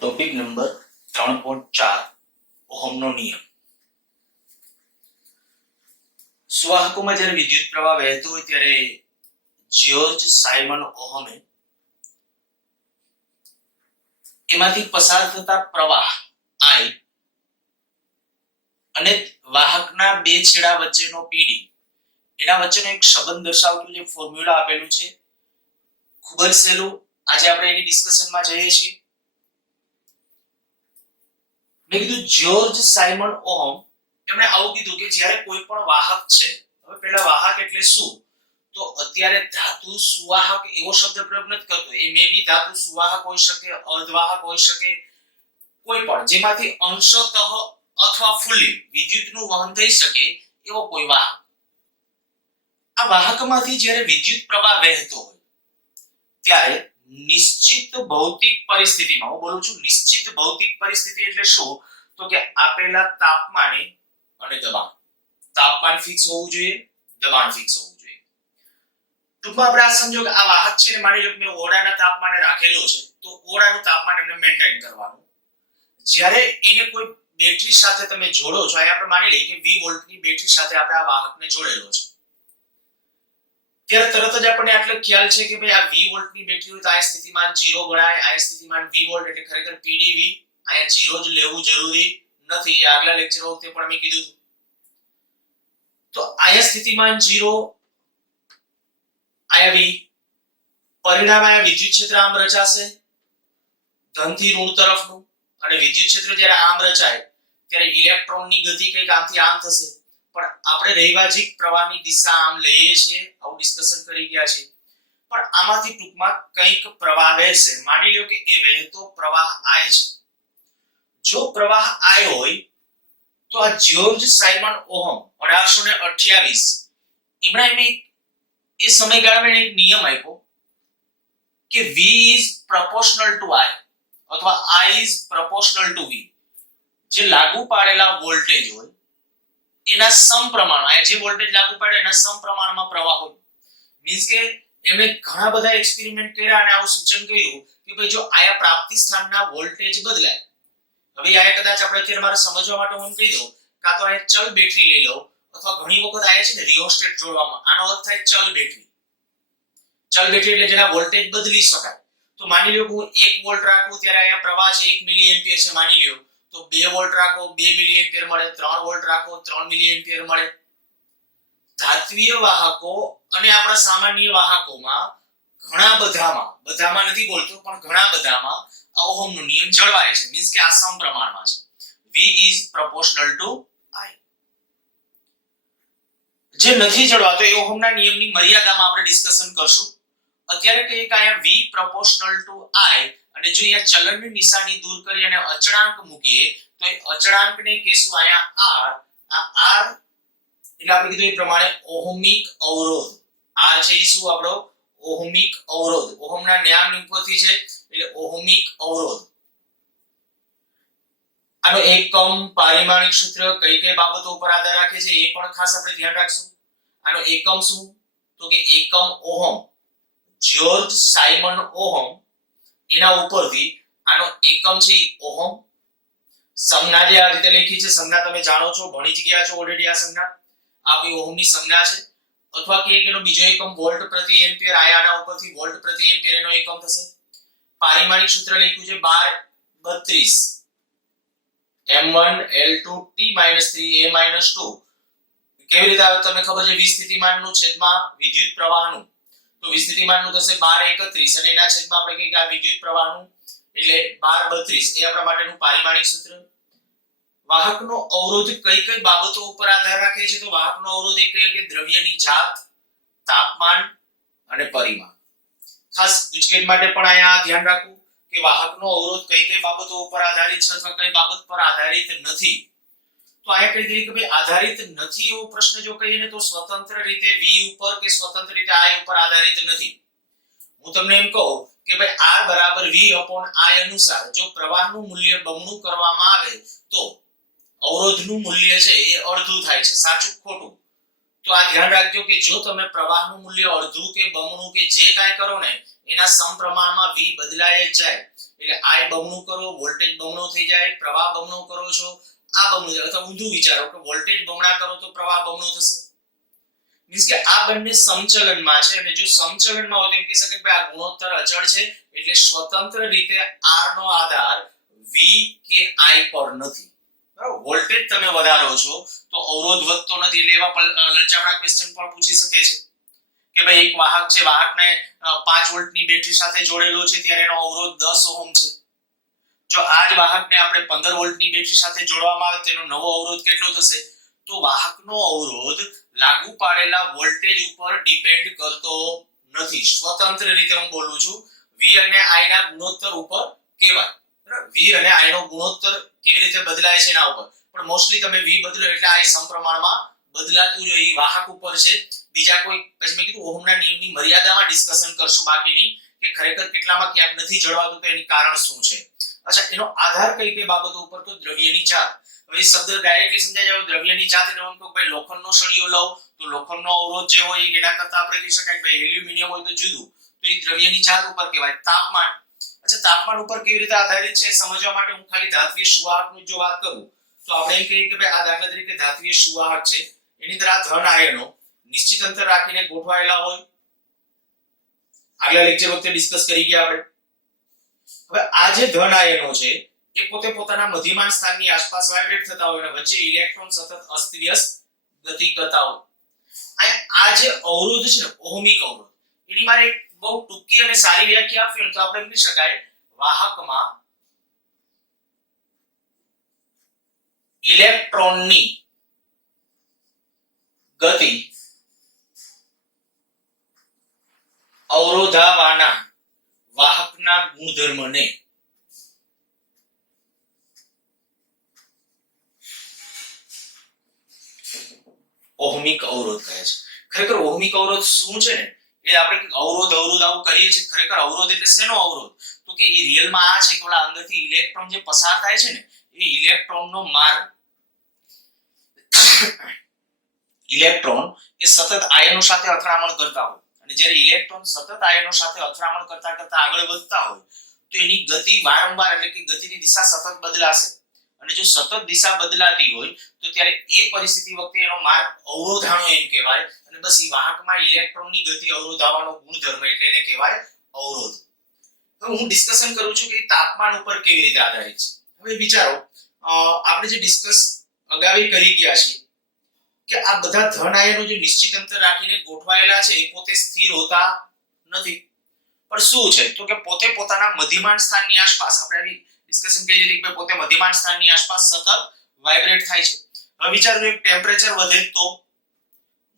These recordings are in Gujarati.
ટોપિક નંબર 3.4 ઓહમનો નિયમ. સુવાહકોમાં જ્યારે વિદ્યુત પ્રવાહ વહેતો હોય ત્યારે જ્યોર્જ સાયમન ઓહમે એમાંથી પસાર થતા પ્રવાહ I અને વાહકના બે છેડા વચ્ચેનો પીડી એના વચ્ચેનો એક સંબંધ દર્શાવતું જે ફોર્મ્યુલા આપેલું છે, ખૂબ જ સહેલું. આજે આપણે એની ડિસ્કશનમાં જઈએ છીએ. મેં કીધું જ્યોર્જ સાયમન ઓહમ એમણે આવું કીધું કે જ્યારે કોઈ પણ વાહક છે, હવે પહેલા વાહક એટલે શું, તો અત્યારે ધાતુ સુવાહક એવો શબ્દ પ્રયોગ નથી કરતો. એ મે બી ધાતુ સુવાહક હોઈ શકે, અર્ધવાહક હોઈ શકે, કોઈ પણ જેમાંથી અંશતઃ અથવા ફૂલી વિદ્યુતનું વહન થઈ શકે એવો કોઈ વાહક. આ વાહકમાંથી જ્યારે વિદ્યુત પ્રવાહ વહેતો હોય ત્યારે નિશ્ચિત ભૌતિક પરિસ્થિતિમાં, હું બોલું છું નિશ્ચિત ભૌતિક પરિસ્થિતિ એટલે શું, તો કે આપેલા તાપમાને અને દબાણ. તાપમાન ફિક્સ હોવું જોઈએ, દબાણ ફિક્સ હોવું જોઈએ. ટૂંકમાં આપણે આ સમજો કે આ વાહક છે ને માની લો કે મેં ઓરડાના તાપમાને રાખેલો છે, તો ઓરડાનું તાપમાન એમને મેન્ટેન કરવાનું. જ્યારે એને કોઈ બેટરી સાથે તમે જોડો છો, અહીંયા આપણે માની લઈએ કે 20 વોલ્ટની બેટરી સાથે આપણે આ વાહકને જોડેલો છે, ત્યારે તરત જ આપણને આટલો ખ્યાલ છે કે ભાઈ આ 20 વોલ્ટની બેટરી હોય તો આ સ્થિતિમાન 0 ગણાય, આ સ્થિતિમાન 20 વોલ્ટ એટલે ખરેખર PdV અહીંયા 0 જ લેવું જરૂરી નથી. આગલા લેક્ચર વખતે પણ મેં કીધું હતું. તો અહીંયા સ્થિતિમાન 0, અહીંયા V, પરિણામ અહીંયા વિદ્યુત ક્ષેત્ર આમ રચાશે ધન થી ઋણ તરફનું, અને વિદ્યુત ક્ષેત્ર જ્યારે આમ રચાય ત્યારે ઇલેક્ટ્રોનની ગતિ કંઈક આમથી આમ થશે, પણ આપણે રૈવાજિક પ્રવાહની દિશા આમ લઈએ છીએ, આવું ડિસ્કશન કરી ગયા છે. પણ આમાંથી ટૂંકમાં કંઈક પ્રવાહ વહેશે. માની લો કે એ વહેતો પ્રવાહ I છે. જો પ્રવાહ I હોય તો આ જ્યોર્જ સાયમન ઓહમ 1828 એમણે એ સમયગાળામાં એક નિયમ આપ્યો કે V is proportional to I અથવા I is proportional to V. જે લાગુ પાડેલા વોલ્ટેજ હોય એના સમપ્રમાણમાં, જે વોલ્ટેજ લાગુ પાડે એના સમપ્રમાણમાં પ્રવાહ હોય. મીન્સ કે એમણે ઘણા બધા એક્સપેરિમેન્ટ કર્યા અને આવું સૂચન કર્યું કે ભાઈ જો આયા પ્રાપ્તિ સ્થાનના વોલ્ટેજ બદલાય, હવે આયા કદાચ આપણે અત્યારે મારે સમજવા માટે હું કહી દઉં, કાં તો આયા ચલ બેટરી લઈ લો, અથવા ઘણી વખત આયા છે ને રિયોસ્ટેટ જોડવામાં, આનો અર્થ થાય ચલ બેટરી. ચલ બેટરી એટલે જેના વોલ્ટેજ બદલી શકાય. તો માની લો કે હું 1 વોલ્ટ રાખું ત્યારે આયા પ્રવાહ છે 1 મિલી એમ્પિયર છે માની લ્યો, તો 2 વોલ્ટ રાખો 2 મિલી એમ્પિયર મળે, 3 વોલ્ટ રાખો 3 મિલી એમ્પિયર મળે. ધાત્વિય વાહકો અને આપણા સામાન્ય વાહકોમાં ઘણા બધામાં નથી બોલતો પણ ઘણા બધામાં આ ઓહમનો નિયમ જળવાય છે. મીન્સ કે આ સમપ્રમાણમાં છે. V is proportional to I. જે નથી જળવાતો એ ઓહમના નિયમની મર્યાદામાં આપણે ડિસ્કશન કરશું. અત્યારે કહીએ કે અહીંયા V proportional to I, અને જો અહીંયા ચલનની નિશાની દૂર કરી અને અચળાંક મૂકીએ તો એ અચળાંકને કહેશું અહીંયા R. આ R એટલે આપણે કીધું એ પ્રમાણે ઓહમિક અવરોધ. R છે એ શું આપણો ઓહમિક અવરોધ. ઓહમના નિયમની ઉપરથી છે એટલે ઓહમિક અવરોધ. આનો એકમ પારિમાણિક સૂત્ર કઈ કઈ બાબતો ઉપર આધાર રાખે છે એ પણ ખાસ આપણે ધ્યાન રાખશું. આનો એકમ શું, તો કે એકમ ઓહમ. જ્યોર્જ સાયમન ઓહમ એના ઉપરથી આનો એકમ છે ઓહમ. સંજ્ઞા જે આ રીતે લખી છે, સંજ્ઞા તમે જાણો છો, ભણી જ ગયા છો ઓલરેડી. આ સંજ્ઞા આપણી ઓહમની સંજ્ઞા છે. અથવા કે એનો બીજો એકમ વોલ્ટ પ્રતિ એમ્પિયર, આના ઉપરથી વોલ્ટ પ્રતિ એમ્પિયર એનો એકમ થશે. પારિમાણિક સૂત્ર લખ્યું છે 1232 m1 L2 T-3 A-2. કેવી રીતે આવે તમને ખબર છે? 20 સ્થિતિમાનનું છેદમાં વિદ્યુત પ્રવાહનું, તો 20 સ્થિતિમાનનું થશે 1231 અને એના છેદમાં આપણે કહીએ કે આ વિદ્યુત પ્રવાહનું એટલે 1232 એ આપણા માટેનું પારિમાણિક સૂત્ર. વાહકનો અવરોધ કઈ કઈ બાબતો ઉપર આધાર રાખે છે? તો વાહકનો અવરોધ એક કહે કે દ્રવ્યની જાત, તાપમાન અને પરિમાણ. ખાસ ગુજકેટ માટે પણ અહીંયા ધ્યાન રાખવું કે વાહકનો અવરોધ કઈ કઈ બાબતો ઉપર આધારિત છે અથવા કઈ બાબત પર આધારિત નથી. તો અહીંયા કહી દઈએ કે ભાઈ આધારિત નથી એવો પ્રશ્ન જો કહીએ ને તો સ્વતંત્ર રીતે V ઉપર કે સ્વતંત્ર રીતે I ઉપર આધારિત નથી. હું તમને એમ કહું કે ભાઈ R બરાબર V upon I અનુસાર જો પ્રવાહનું મૂલ્ય બમણું કરવામાં આવે તો અવરોધનું મૂલ્ય છે એ અડધું થાય છે. સાચું ખોટું? તો આ ધ્યાન રાખજો કે જો તમે પ્રવાહનું મૂલ્ય અડધું કે બમણું કે જે કાંઈ કરો ને એના સમપ્રમાણમાં V બદલાય જ જાય. એટલે I બમણું કરો, વોલ્ટેજ બમણો થઈ જાય, પ્રવાહ બમણો કરો છો, આ બમણું થાય. અથવા ઊંધું વિચારો કે વોલ્ટેજ બમણા કરો તો પ્રવાહ બમણો થશે. મીન્સ કે આ બંને સમચલનમાં છે, અને જો સમચલનમાં હોય તો એમ કહી શકાય કે આ ગુણોત્તર અચળ છે, એટલે સ્વતંત્ર રીતે R નો આધાર V કે I પર નથી. બરાબર, વોલ્ટેજ તમે વધારો છો તો અવરોધ વધતો નથી. એટલે એવા લલચામણા ક્વેશ્ચન પણ પૂછી શકે છે કે ભાઈ એક વાહક છે, વાહકને 5 વોલ્ટની બેટરી સાથે જોડેલો છે, ત્યારે એનો અવરોધ 10 ઓહમ છે. જો આ જ વાહકને આપણે 15 વોલ્ટની બેટરી સાથે જોડવામાં આવે તેનો નવો અવરોધ કેટલો થશે? તો વાહકનો અવરોધ લાગુ પાડેલા વોલ્ટેજ ઉપર ડિપેન્ડ કરતો નથી. સ્વતંત્ર રીતે હું બોલું છું, V અને I ના ગુણોત્તર ઉપર કહેવાય. બરાબર, V અને I નો ગુણોત્તર કેવી રીતે બદલાય છે એના ઉપર. પણ મોસ્ટલી તમે V બદલો એટલે I સમપ્રમાણમાં બદલાતું જ હોય. વાહક ઉપર છે. બીજા કોઈ પછી મેં કીધું ઓહમના નિયમની મર્યાદામાં ડિસ્કશન કરશું, બાકીની કે ખરેખર કેટલામાં ક્યાંક નથી જળવાતું તો એની કારણ શું છે. અચ્છા, એનો આધાર કઈ કઈ બાબતો ઉપર? તો દ્રવ્યની જાત. હવે શબ્દ ડાયરેક્ટલી સમજાય જાય. દ્રવ્યની જાત એટલે હું કહું ભાઈ લોખંડનો સળિયો લઉં તો લોખંડનો અવરોધ જે હોય એના કરતા આપણે કહી શકાય ભાઈ એલ્યુમિનિયમ હોય તો જુદું, તો એ દ્રવ્યની જાત ઉપર કહેવાય. તાપમાન, અચ્છા તાપમાન ઉપર કેવી રીતે આધારિત છે સમજવા માટે હું ખાલી ધાત્વિય સુવાહકની જો વાત કરું તો આપણે એમ કહીએ કે ભાઈ આ દાખલા તરીકે ધાત્વિય સુવાહક છે, એની અંદર આ ધન આયનો નિશ્ચિત અંતર રાખીને ગોઠવાયેલા હોય. આગલા લેક્ચર વખતે ડિસ્કસ કરી ગયા આપણે. હવે આ જે ધન આયનો છે એ પોતે પોતાના મધ્યમાન સ્થાનની આસપાસ વાઇબ્રેટ થતા હોય અને વચ્ચે ઇલેક્ટ્રોન સતત અસ્તવ્યસ્ત ગતિ કરતા હોય. આ જે અવરોધ છે ને ઓહમિક અવરોધ, એની મારે બહુ ટૂંકી અને સારી વ્યાખ્યા આપવી તો આપણે કહી શકાય વાહકમાં ઇલેક્ટ્રોનની ગતિ અવરોધાવાના વાહકના ગુણધર્મને ઓહમિક અવરોધ કહે છે. ખરેખર ઓહમિક અવરોધ શું છે ને એ આપણે અવરોધ આવું કરીએ છીએ. ખરેખર અવરોધ એટલે શેનો અવરોધ? તો કે એ રિયલમાં આ છે કે ઓલા અંદરથી ઇલેક્ટ્રોન જે પસાર થાય છે ને એ ઇલેક્ટ્રોનનો માર્ગ. ઇલેક્ટ્રોન એ સતત આયનો સાથે અથડામણ કરતા હોય અને જ્યારે ઇલેક્ટ્રોન સતત આયનો સાથે અથડામણ કરતા કરતા આગળ વધતા હોય તો એની ગતિ વારંવાર એટલે કે ગતિની દિશા સતત બદલાશે. અને જો સતત દિશા બદલાતી હોય તો ત્યારે એ પરિસ્થિતિ વખતે એનો માર્ગ અવરોધાણો એમ કહેવાય. અને બસ એ વાહકમાં ઇલેક્ટ્રોનની ગતિ અવરોધાવાનો ગુણધર્મ એટલે એને કહેવાય અવરોધ. હવે હું ડિસ્કશન કરું છું કે તાપમાન ઉપર કેવી રીતે આધારિત છે. હવે વિચારો, આપણે જે ડિસ્કસ અગાઉ કરી ગયા છે કે આ બધા ધન આયનો જે નિશ્ચિત અંતર રાખીને ગોઠવાયેલા છે એ પોતે સ્થિર હોતા નથી. પણ શું છે તો કે પોતે પોતાના મધ્યમાન સ્થાનની આસપાસ આપણે ડિસ્કશન કરી લીધી કે પોતે મધ્યમાન સ્થાનની આસપાસ સતત વાઇબ્રેટ થાય છે. હવે વિચારો એક ટેમ્પરેચર વધે તો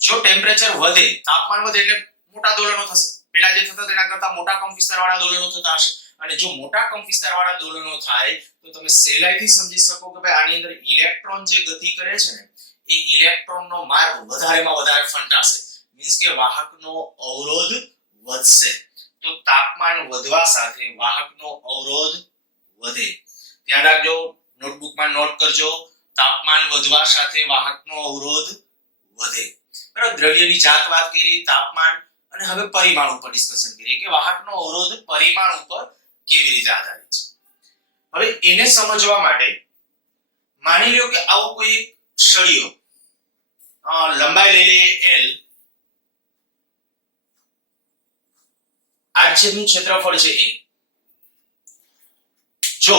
જો ટેમ્પરેચર વધે, તાપમાન વધે એટલે મોટા દોલનો થશે. પેલા જે થતા તેના કરતા મોટા કંપવિસ્તારવાળા દોલનો થતા હશે. અને જો મોટા કંપવિસ્તારવાળા દોલનો થાય તો તમે સહેલાઈથી સમજી શકો કે ભાઈ આની અંદર ઇલેક્ટ્રોન જે ગતિ કરે છે ને એ ઇલેક્ટ્રોનનો માર્ગ વધારેમાં વધારે ફંટાશે. મીન્સ કે વાહકનો અવરોધ વધશે. તો તાપમાન વધવા સાથે વાહકનો અવરોધ વધે. ધ્યાન રાખજો, નોટબુકમાં નોટ કરજો, તાપમાન વધવા સાથે વાહકનો અવરોધ વધે. બરાબર, દ્રવ્યની જાત વાત કરી, તાપમાન, અને હવે પરિમાણ ઉપર ડિસ્કશન કરીએ કે વાહકનો અવરોધ પરિમાણ ઉપર કેવી રીતે આધારિત છે. હવે એને સમજવા માટે માની લ્યો કે આવો કોઈ સળિયો લંબાઈ લઈ લઈએ L, આડછેદનું ક્ષેત્રફળ છે A. જો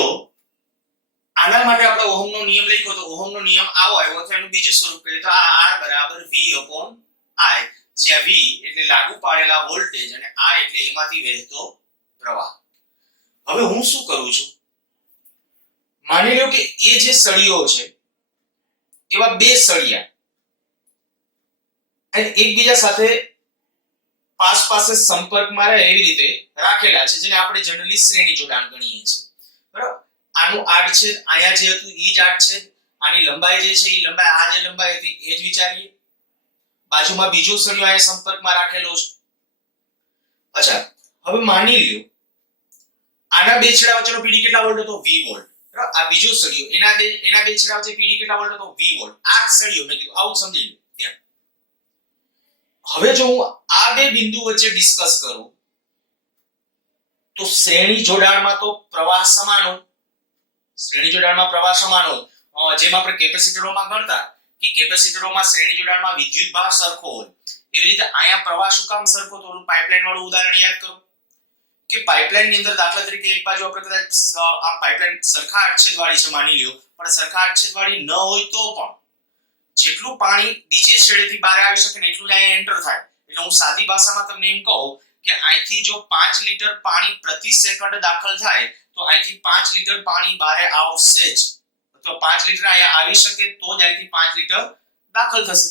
આના માટે આપણે ઓહમનો નિયમ લખ્યો તો ઓહમનો નિયમ આવો આવ્યો તો એનું બીજું સ્વરૂપ કહીએ તો આ R બરાબર V/I, જ્યાં V એટલે લાગુ પાડેલા વોલ્ટેજ અને I એટલે એમાંથી વહેતો પ્રવાહ. હવે હું શું કરું છું, માની લો કે એ જે સળિયો છે એવા બે સળિયા અને એકબીજા સાથે પાસ સંપર્કમાં રહે એવી રીતે રાખેલા છે જેને આપણે જનરલી શ્રેણી જોડાણ ગણીએ છીએ. બરાબર, આનું આડછેદ અહીંયા જે હતું ઈ જ આડછેદ, આની લંબાઈ જે છે ઈ લંબાઈ આ જે લંબાઈ હતી એ જ વિચારીએ. બાજુમાં બીજો સળિયો અહીંયા સંપર્કમાં રાખેલો છે. અચ્છા, હવે માની લ્યો આના બે છેડા વચ્ચેનો પીડી કેટલા વોલ્ટ હતો? V volt. બરાબર, આ બીજો સળિયો એના બે છેડા વચ્ચે પીડી કેટલા વોલ્ટ હતો? V volt. આ સળિયો મેં કીધું આવું સમજી લો. ત્યાં હવે જો હું આ બે બિંદુ વચ્ચે ડિસ્કસ કરું તો શ્રેણી જોડાણમાં તો પ્રવાહ સમાન હોય, શ્રેણી જોડાણમાં પ્રવાહ સમાન હોય, જેમ આપણે કેપેસિટરોમાં ગણતા કે કેપેસિટરોમાં શ્રેણી જોડાણમાં વિદ્યુત ભાર સરખો હોય, એવી રીતે અહીંયા પ્રવાહ શું કામ સરખો? તો પાઇપલાઇન વાળું ઉદાહરણ યાદ કરો કે પાઇપલાઇન ની અંદર દાખલા તરીકે એક બાજુ આપણે કદાચ આ પાઇપલાઇન સરખા આડછેદ વાળી છે માની લ્યો, પણ સરખા આડછેદ વાળી ન હોય તો પણ જેટલું પાણી બીજી છેડેથી બહાર આવી શકે ને એટલું જ અહીંયા એન્ટર થાય. એટલે હું સાદી ભાષામાં તમને એમ કહું કે અહીંથી જો 5 લીટર પાણી પ્રતિ સેકન્ડ દાખલ થાય તો અહીંથી 5 લીટર પાણી બહાર આવશે જ. તો 5 લીટર અહીંયા આવી શકે તો જ અહીંથી 5 લીટર દાખલ થશે.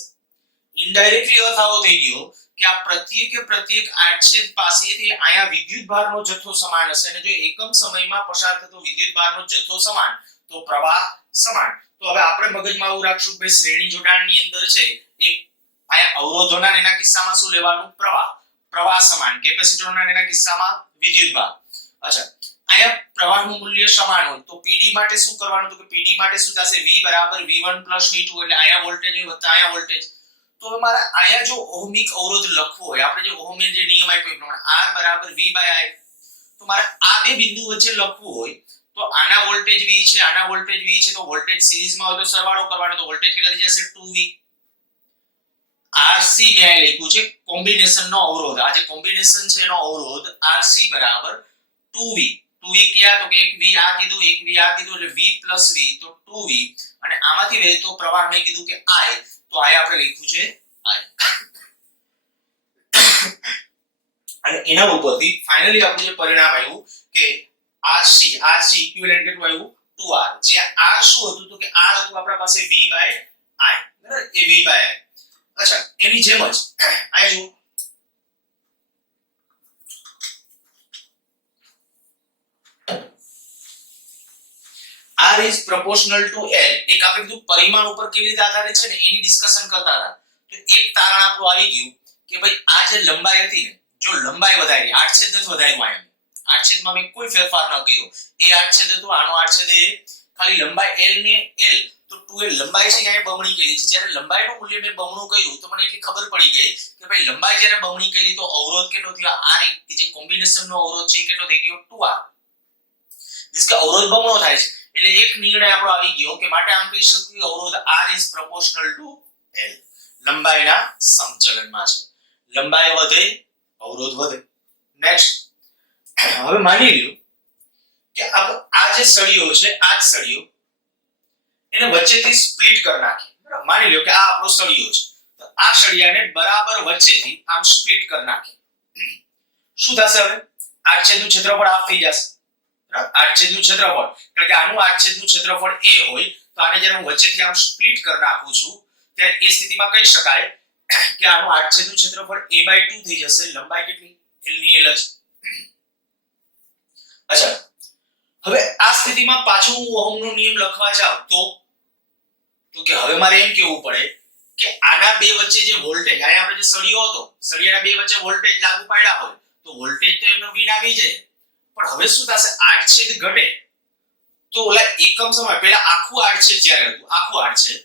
ઇનડાયરેક્ટલી અર્થ આવો થઈ ગયો કે આ પ્રત્યેક આડછેદ પાસેથી અહીંયા વિદ્યુત ભારનો જથ્થો સમાન હશે, અને જો એકમ સમયમાં પસાર થતો વિદ્યુત ભારનો જથ્થો સમાન તો પ્રવાહ સમાન. તો હવે આપણે મગજમાં આવું રાખશું કે શ્રેણી જોડાણની અંદર છે એક અહીંયા અવરોધોના એના કિસ્સામાં શું લેવાનું? પ્રવાહ સમાન, કેપેસિટરોના એના કિસ્સામાં વિદ્યુત ભાર. અચ્છા, અહીંયા પ્રવાહનું મૂલ્ય સમાન હોય તો PD માટે શું કરવાનું? તો કે PD માટે શું થશે? V = V1 + V2, એટલે અહીંયા વોલ્ટેજ હોય વત્તા અહીંયા વોલ્ટેજ. તો મારે અહીંયા જો ઓહમિક અવરોધ લખવો હોય, આપણે જે ઓહમે જે નિયમ આપ્યો પ્રમાણે R = V/I, તો મારે આ બે બિંદુ વચ્ચે લખવું હોય તો આના વોલ્ટેજ V છે, આના વોલ્ટેજ V છે, તો વોલ્ટેજ સિરીઝમાં હોય તો સરવાળો કરવાનો, તો વોલ્ટેજ કેટલા થઈ જશે? 2V. RC મે આ લખ્યું છે કોમ્બિનેશનનો અવરોધ, આ જે કોમ્બિનેશન છે એનો અવરોધ RC = 2V. 2V ક્યાં? તો કે એક V આ કીધું, એક V આ કીધું, એટલે V + V તો 2V, અને આમાંથી વહેતો પ્રવાહ મેં કીધું કે I, તો આ આપણે લખ્યું છે I. અને એના ઉપરથી ફાઇનલી આપણું જે પરિણામ આવ્યું કે RC ઇક્વિવેલન્ટ કેટલું આવ્યું? 2R. જ્યાં R શું હતું? તો કે R હતું આપણા પાસે V/I, બરાબર? એ V/I. અચ્છા, એની જેમ જ આ જો R is proportional to L, એક આપણે કીધું પરિમાણ ઉપર કેવી રીતે આધારિત છે ને એની ડિસ્કશન કરતા હતા. તો એક તારણ આપણું આવી ગયું કે ભાઈ આ જે લંબાઈ હતી ને, જો લંબાઈ વધારી, આડછેદ નથી વધાર્યું, આયા આડછેદમાં મેં કોઈ ફેરફાર ન કર્યો, એ આડછેદ હતો, આનો આડછેદ એ, ખાલી લંબાઈ L ને L, તો 2L લંબાઈ છે અહીંયા બમણી કરી છે. જ્યારે લંબાઈનું મૂલ્ય મેં બમણું કર્યું તો મને એટલી ખબર પડી ગઈ કે ભાઈ લંબાઈ જ્યારે બમણી કરી તો અવરોધ કેટલો થયો? R, જે કોમ્બિનેશનનો અવરોધ છે એ કેટલો થઈ ગયો? 2R. મીન્સ કે અવરોધ બમણો થાય છે. એટલે એક નિર્ણય આપણો આવી ગયો કે માટે આમ કહી શકીએ અવરોધ R is proportional to L, લંબાઈના સમચલનમાં છે. લંબાઈ વધે, અવરોધ વધે. નેક્સ્ટ, હવે માની લ્યો કે આ જે સળિયો છે, આ જ સળિયો એને વચ્ચેથી સ્પ્લિટ કરી નાખી, બરાબર? માની લ્યો કે આ આપણો સળિયો છે, તો આ સળિયાને બરાબર વચ્ચેથી આમ સ્પ્લિટ કરી નાખી. શું થશે? હવે આડછેદનું ક્ષેત્રફળ હાફ થઈ જશે, બરાબર? આડછેદનું ક્ષેત્રફળ, કારણ કે આનું આડછેદનું ક્ષેત્રફળ a હોય તો આને જ્યારે હું વચ્ચેથી આમ સ્પ્લિટ કરી નાખું છું ત્યારે એ સ્થિતિમાં કહી શકાય કે આનું આડછેદનું ક્ષેત્રફળ a/2 થઈ જશે. લંબાઈ કેટલી? L ની L જ. અચ્છા, હવે આ સ્થિતિમાં પાછું હું ઓહમનો નિયમ લખવા જાઉં તો કે હવે મારે એમ કહેવું પડે કે આના બે વચ્ચે જે વોલ્ટેજ, અહીંયા આપણે જે સળિયો હતો, સળિયાના બે વચ્ચે વોલ્ટેજ લાગુ પાડ્યા હોય તો વોલ્ટેજ તો એમનો વિનાવી જાય, પણ હવે શું થશે? આડછેદ ઘટે તો ઓલા એકમ સમય પહેલા આખું આડછેદ જ્યારે હતું, આખું આડછેદ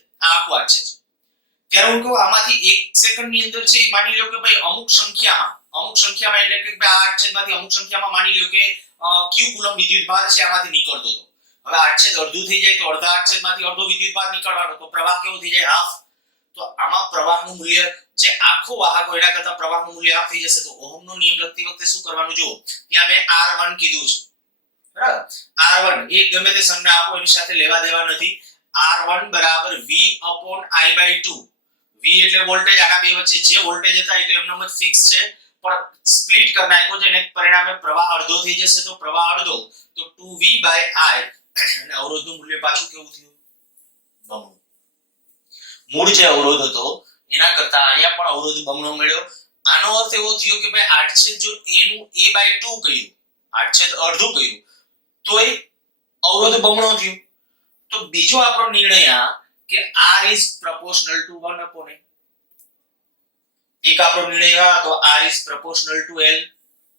ત્યારે હું કહું આમાંથી 1 સેકન્ડની અંદર છે માની લ્યો કે ભાઈ અમુક સંખ્યામાં એટલે કે આ આડછેદમાંથી અમુક સંખ્યામાં માની લ્યો કે q કુલમ વિદ્યુત ભાર છે આમાંથી નીકળતો હતો. હવે આડછેદ અડધું થઈ જાય તો અડધા આડછેદમાંથી અડધો વિદ્યુત ભાર નીકળવાનો, તો પ્રવાહ કેવો થઈ જાય? હાફ. તો આમાં પ્રવાહનું મૂલ્ય જે આખો વાહક હોય એના કરતા પ્રવાહનું મૂલ્ય હાફ થઈ જશે. તો ઓહમનો નિયમ લખતી વખતે શું કરવાનું? જો ત્યાં મેં R1 કીધું છે, બરાબર? R1 એક ગમે તે સંજ્ઞા આપો, એની સાથે લેવા દેવા નથી. R1 = V/I/2. V એટલે વોલ્ટેજ, આના બે વચ્ચે જે વોલ્ટેજ હતા એ તો એમનો જ ફિક્સ છે, પણ સ્પ્લિટ કરી નાખ્યો છે એને પરિણામે પ્રવાહ અડધો થઈ જશે. તો પ્રવાહ અડધો તો 2V/I, અને અવરોધનું મૂલ્ય પાછું કેવું થયું? બમણું. મૂળ જે અવરોધ હતો એના કરતા અહીંયા પણ અવરોધ બમણો મળ્યો. આનો અર્થ એવો થયો કે ભાઈ આડછેદ જો a નું a/2 કર્યું, આડછેદ અડધું કર્યું તોય અવરોધ બમણો થયો. તો બીજો આપણો નિર્ણય આ કે R is proportional to 1/n. એક આપણો નિર્ણય આ તો R is proportional to L,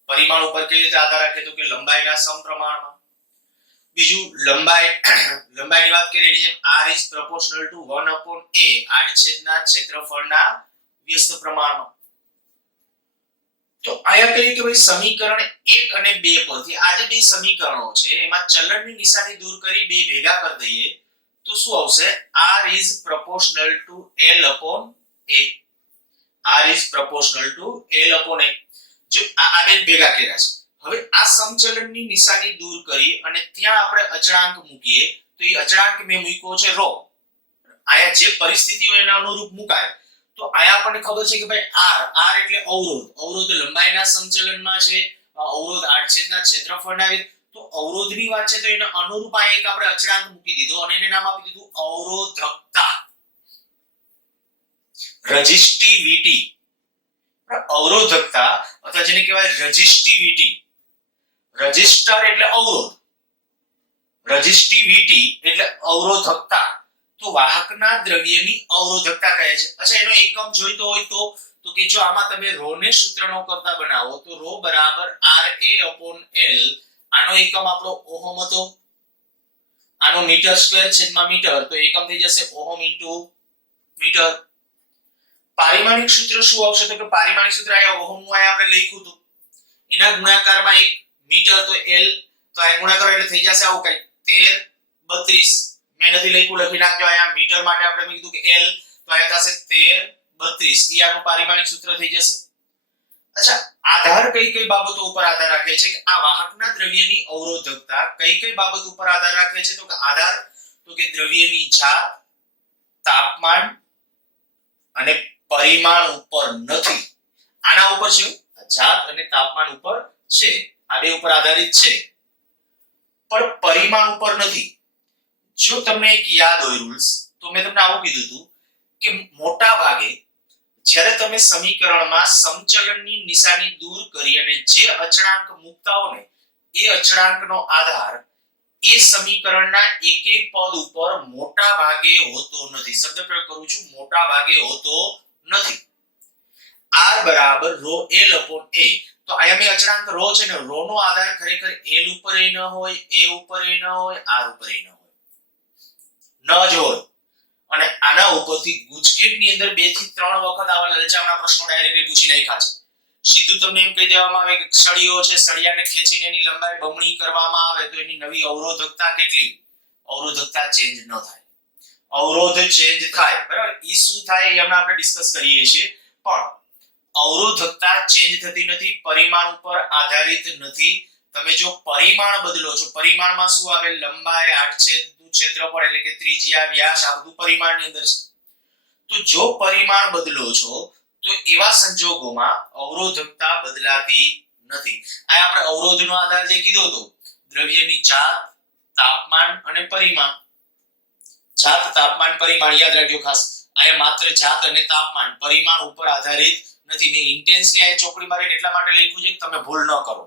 પરિમાણ ઉપર કેવી રીતે આધાર રાખે તો કે લંબાઈના સમપ્રમાણમાં. બીજું લંબાઈની વાત કરીએ એની જેમ R is proportional to 1/a, આડછેદના ક્ષેત્રફળના વ્યસ્ત પ્રમાણમાં. તો આ આયા કહીએ કે ભાઈ સમીકરણ 1 અને 2 પરથી આ જે બે સમીકરણો છે એમાં ચલણની નિશાની દૂર કરી બે ભેગા કરી દઈએ તો શું આવશે r is proportional to l upon a. r is proportional to l upon a. જો આ બે ભેગા કર્યા છે હવે આ સમચલનની નિશાની દૂર કરી અને ત્યાં આપણે અચળાંક મૂકીએ તો એ અચળાંક મેં મૂક્યો છે ρ. આયા જે પરિસ્થિતિ હોય એના અનુરૂપ મુકાય તો આયા આપણને ખબર છે કે ભાઈ r એટલે અવરોધ લંબાઈના સમચલનમાં છે, અવરોધ આડછેદના ક્ષેત્રફળના તો અવરોધની વાત છે તો એને અનુરૂપ આ એક આપણે અચળાંક મૂકી દીધો અને એને નામ આપી દીધું અવરોધકતા, રેઝિસ્ટિવિટી. અવરોધકતા અથવા જેને કહેવાય રેઝિસ્ટિવિટી. રેઝિસ્ટર એટલે અવરોધ, રેઝિસ્ટિવિટી એટલે અવરોધકતા. તો વાહકના દ્રવ્યની અવરોધકતા કહે છે. અચ્છા એનો એકમ જોઈતો હોય તો કે જો આમાં તમે ρ ને સૂત્રનો કરતા બનાવો તો ρ બરાબર RA/L. આનો એકમ આપણો ઓહમ હતો, આનો મીટર સ્ક્વેર છેદમાં મીટર તો એકમ થઈ જશે ઓહમ ઇન્ટુ મીટર. પારિમાણિક સૂત્ર શું આવશે તો કે પારિમાણિક સૂત્ર આયા ઓહમ નું આયા આપણે લખ્યું હતું એના ગુણાકારમાં 1 મીટર તો L તો આ ગુણાકાર એટલે થઈ જશે આવું કઈ 13 32. મેં નથી લખ્યું, લખી નાખજો. આયા મીટર માટે આપણે મેં કીધું કે L તો આયા થશે 13 32. ઈ આનું પારિમાણિક સૂત્ર થઈ જશે. અચ્છા આધાર કઈ બાબતો ઉપર આધાર રાખે છે કે આ વાહકના દ્રવ્યની અવરોધકતા કઈ બાબત ઉપર આધાર રાખે છે તો કે આધાર તો કે દ્રવ્યની જાત, તાપમાન અને પરિમાણ ઉપર નથી. આના ઉપર છે જાત અને તાપમાન ઉપર છે, આ બે ઉપર આધારિત છે પણ પરિમાણ ઉપર નથી. જો તમને એક યાદ હોય રૂલ્સ તો મેં તમને આવું કીધું હતું કે મોટા ભાગે જ્યારે તમે સમીકરણમાં સમચલનની નિશાની દૂર કરી અને જે અચળાંક મૂકતા હો ને એ અચળાંકનો આધાર એ સમીકરણના એક એક પદ ઉપર મોટા ભાગે હોતો નથી. શબ્દ પ્રયોગ કરું છું, મોટા ભાગે હોતો નથી. r બરાબર ρ L upon a. તો આયા મેં અચળાંક ρ છે ને ρ નો આધાર ખરેખર L ઉપર ન હોય, a ઉપર ન હોય, r ઉપર ન હોય, ન જ હોય. અને આના ઉપરથી ગુજકેટની અંદર 2 થી 3 વખત આવા લલચામણા પ્રશ્નો ડાયરેક્ટલી પૂછી નાખ્યા છે. સીધું તમને એમ કહી દેવામાં આવે કે સળિયો છે, સળિયાને ખેંચીને એની લંબાઈ બમણી કરવામાં આવે તો એની નવી અવરોધકતા કેટલી? અવરોધકતા ચેન્જ ન થાય, અવરોધ ચેન્જ થાય. બરાબર, ઈ શું થાય એ હમણાં આપણે ડિસ્કસ કરીએ છીએ. પણ અવરોધકતા ચેન્જ થતી નથી, પરિમાણ ઉપર આધારિત નથી. તમે જો પરિમાણ બદલો છો, પરિમાણમાં શું આવે? લંબાઈ, આડછેદનું ક્ષેત્રફળ એટલે કે ત્રિજ્યા, વ્યાસ, આ બધું પરિમાણની અંદર છે. તો જો પરિમાણ બદલો છો તો એવા સંજોગોમાં અવરોધકતા બદલાતી નથી. આ આપણે અવરોધનો આધાર જે કીધો હતો દ્રવ્યની જાત, તાપમાન અને પરિમાણ. જાત, તાપમાન, પરિમાણ યાદ રાખજો ખાસ. આ માત્ર જાત અને તાપમાન, પરિમાણ ઉપર આધારિત નથી. મેં ઇન્ટેન્સલી આ ચોકડી મારીને એટલા માટે લખ્યું છે કે તમે ભૂલ ન કરો.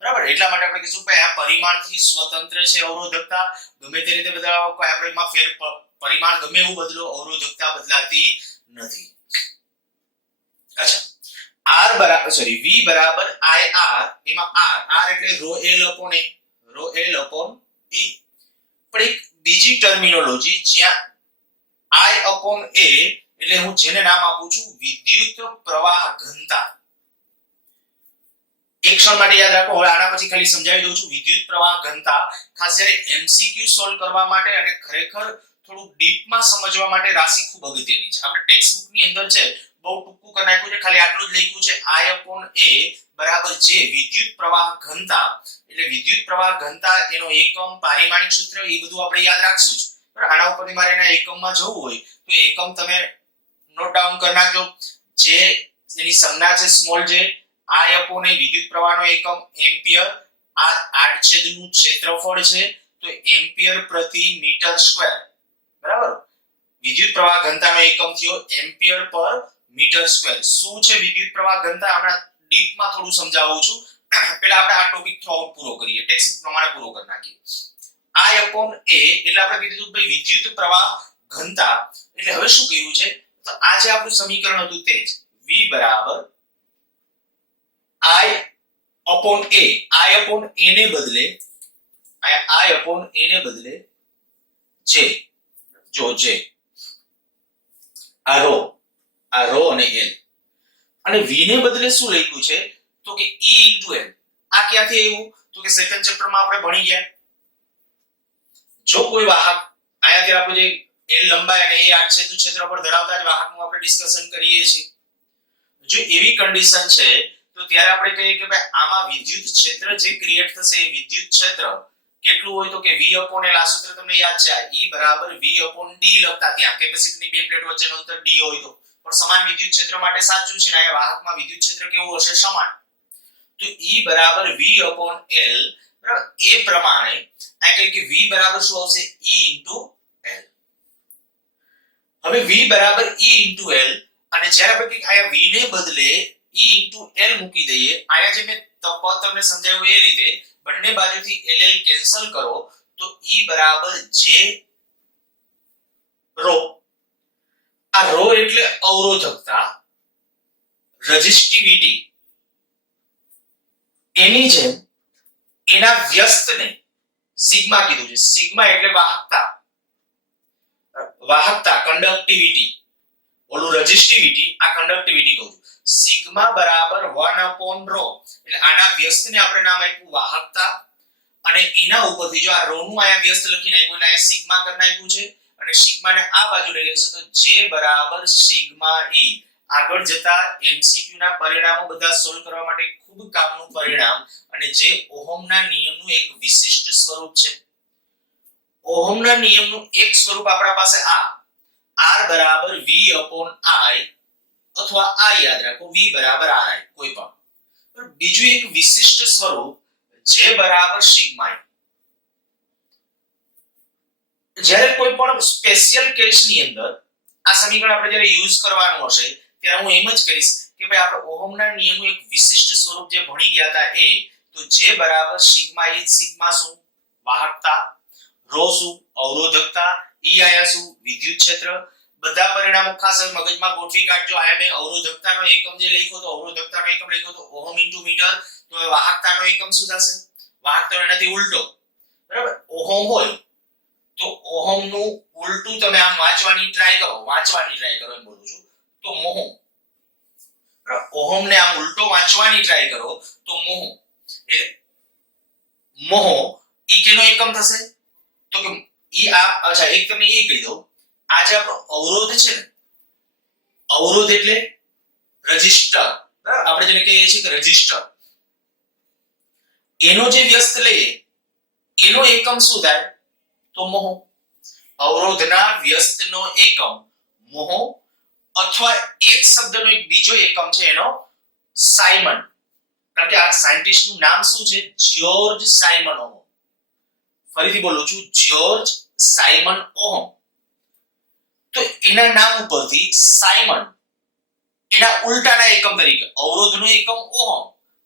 બરાબર, એટલા માટે આપણે કહીશું કે આ પરિમાણથી સ્વતંત્ર છે અવરોધકતા. ગમે તે રીતે બદલાવો કોઈ આપણે એમાં પરિમાણ ગમે એવું બદલો, અવરોધકતા બદલાતી નથી. અચ્છા v બરાબર IR. એમાં r એટલે ρ L upon a, ρ L upon a. પણ એક બીજી ટર્મિનોલોજી જ્યાં I upon a એટલે હું જેને નામ આપું છું વિદ્યુત પ્રવાહ ઘનતા. એક ક્ષણ માટે યાદ રાખો, હવે આના પછી ખાલી સમજાવી દઉં છું. વિદ્યુત પ્રવાહ ઘનતા ખાસ જ્યારે MCQ સોલ્વ કરવા માટે અને ખરેખર થોડું ડીપમાં સમજવા માટે રાશિ ખૂબ અગત્યની છે. આપણે ટેક્સ્ટ બુકની અંદર છે બહુ ટૂંકું કરી નાખ્યું છે, ખાલી આટલું જ લખ્યું છે I upon a બરાબર જે વિદ્યુત પ્રવાહ ઘનતા. એટલે વિદ્યુત પ્રવાહ ઘનતા એનો એકમ, પારિમાણિક સૂત્ર એ બધું આપણે યાદ રાખશું જ. બરાબર, આના ઉપરથી મારે એના એકમમાં જવું હોય તો એકમ તમે નોટ ડાઉન કરી નાખજો. જે એની સંજ્ઞા છે small j, I upon a વિદ્યુત પ્રવાહનો એકમ એમ્પિયર, આ આડછેદનું ક્ષેત્રફળ છે તો એમ્પિયર પ્રતિ મીટર સ્ક્વેર. બરાબર, વિદ્યુત પ્રવાહ ઘનતાનો એકમ થયો એમ્પિયર પર મીટર સ્ક્વેર. શું છે વિદ્યુત પ્રવાહ ઘનતા? હમણાં ડીપમાં થોડું સમજાવું છું. પહેલા આપણે આ ટોપિક થોડો પૂરો કરીએ, ટેક્સ્ટ પ્રમાણે પૂરો કરી નાખીએ. I upon a એટલે આપણે કીધું ભાઈ વિદ્યુત પ્રવાહ ઘનતા. એટલે હવે શું કર્યું છે તો આ જે આપણું સમીકરણ હતું તે જ v બરાબર I upon a. I upon a ને બદલે I upon a ને બદલે j. જો j આ ρ અને l, અને v ને બદલે શું લખ્યું છે તો તો કે E into L. આ ક્યાંથી આવ્યું? તો કે સેકન્ડ ચેપ્ટરમાં આપણે ભણી ગયા. જો કોઈ વાહક આયાથી આપણે જે L લંબાઈ અને A આડછેદનું ક્ષેત્રફળ ધરાવતા જ વાહકનું આપણે ડિસ્કશન કરીએ છીએ. જો એવી કન્ડિશન છે તો ત્યારે આપણે કહીએ કે ભાઈ આમાં વિદ્યુત ક્ષેત્ર જે ક્રિએટ થશે એ વિદ્યુત ક્ષેત્ર કેટલું હોય તો કે V/L. આ સૂત્ર તમને યાદ છે, E = V/D લખતા ત્યાં કેપેસિટરની બે પ્લેટ વચ્ચેનું અંતર D હોય તો. પણ સમાન વિદ્યુત ક્ષેત્ર માટે સાચું છે ને આ વાહકમાં વિદ્યુત ક્ષેત્ર કેવું હશે? સમાન. તો E = V/L. બરાબર. એ પ્રમાણે આ કહે કે V બરાબર શું આવશે? E into L. હવે V બરાબર E into L અને જ્યારે આપણે કે આયા V ને બદલે E into L મૂકી દઈએ, આયા જે મેં પદ તમને સમજાવ્યું એ રીતે બંને બાજુથી LL કેન્સલ કરો તો E બરાબર J ρ. આ ρ એટલે અવરોધકતા, રેઝિસ્ટિવિટી. એની જેમ એના વ્યસ્તને સિગ્મા કીધું છે. સિગ્મા એટલે વાહકતા, વાહકતા કંડક્ટિવિટી. ઓલું રેઝિસ્ટિવિટી, આ કંડક્ટિવિટી કહું છું. સિગ્મા બરાબર 1/ρ. એટલે આના વ્યસ્તને આપણે નામ આપ્યું વાહકતા અને એના ઉપરથી જો આ ρ નું આયા વ્યસ્ત લખી નાખ્યું એટલે આ સિગ્મા કરી નાખ્યું છે અને સિગ્મા ને આ બાજુ લઈ લેશું તો J બરાબર સિગ્મા E. આગળ જતા MCQ ના પરિણામો બધા સોલ્વ કરવા માટે ખૂબ કામનું પરિણામ અને જે ઓહમના નિયમનું એક વિશિષ્ટ સ્વરૂપ છે. ઓહમના નિયમનું એક સ્વરૂપ આપણા પાસે આ R બરાબર V/I અથવા આ યાદ રાખો V બરાબર RI કોઈ પણ. બીજું એક વિશિષ્ટ સ્વરૂપ J બરાબર સિગ્મા E. જ્યારે કોઈ પણ સ્પેશિયલ કેસની અંદર આ સમીકરણ આપણે જ્યારે યુઝ કરવાનું હશે ત્યારે હું એમ જ કહીશ કે ભાઈ આપણે ઓહમના નિયમનું એક વિશિષ્ટ સ્વરૂપ જે ભણી ગયા હતા એ તો J બરાબર સિગ્મા E. સિગ્મા શું? વાહકતા. ρ શું? અવરોધકતા. E આયા શું? વિદ્યુત ક્ષેત્ર. બધા પરિણામો ખાસ મગજમાં ગોઠવી કાઢજો. આયા મેં અવરોધકતાનો એકમ જે લખ્યો તો અવરોધકતાનો એકમ લખ્યો તો ઓહમ ઇન્ટુ મીટર. તો વાહકતાનો એકમ શું થશે? વાહકતા એનાથી ઉલટો. બરાબર. ઓહમ હોય તો ઓહમનું ઉલટું તમે આમ વાંચવાની ટ્રાય કરો એમ બોલું છું તો મોહ. ઓહમને આમ ઉલટો વાંચવાની ટ્રાય કરો તો મોહ. એટલે મોહ ઈ કેનો એકમ થશે તો કે ઈ આ અચ્છા એક તમને એ કહી દઉં આ જે આપણો અવરોધ છે ને અવરોધ એટલે રેઝિસ્ટર. બરાબર. આપણે જેને કહીએ છીએ કે રેઝિસ્ટર એનો જે વ્યસ્ત લઈએ એનો એકમ શું થાય તો મોહ. અવરોધના વ્યસ્તનો એકમ મોહ અથવા એક શબ્દનો એક બીજો એકમ છે એનો સાયમન. કારણ કે આ સાયન્ટિસ્ટ નું નામ શું છે? George Simon ohm. ફરીથી બોલું છું જ્યોર્જ સાયમન ઓહમ. તો એના નામ ઉપરથી સાયમન એના ઉલટાના એકમ તરીકે અવરોધનો એકમ ઓહમ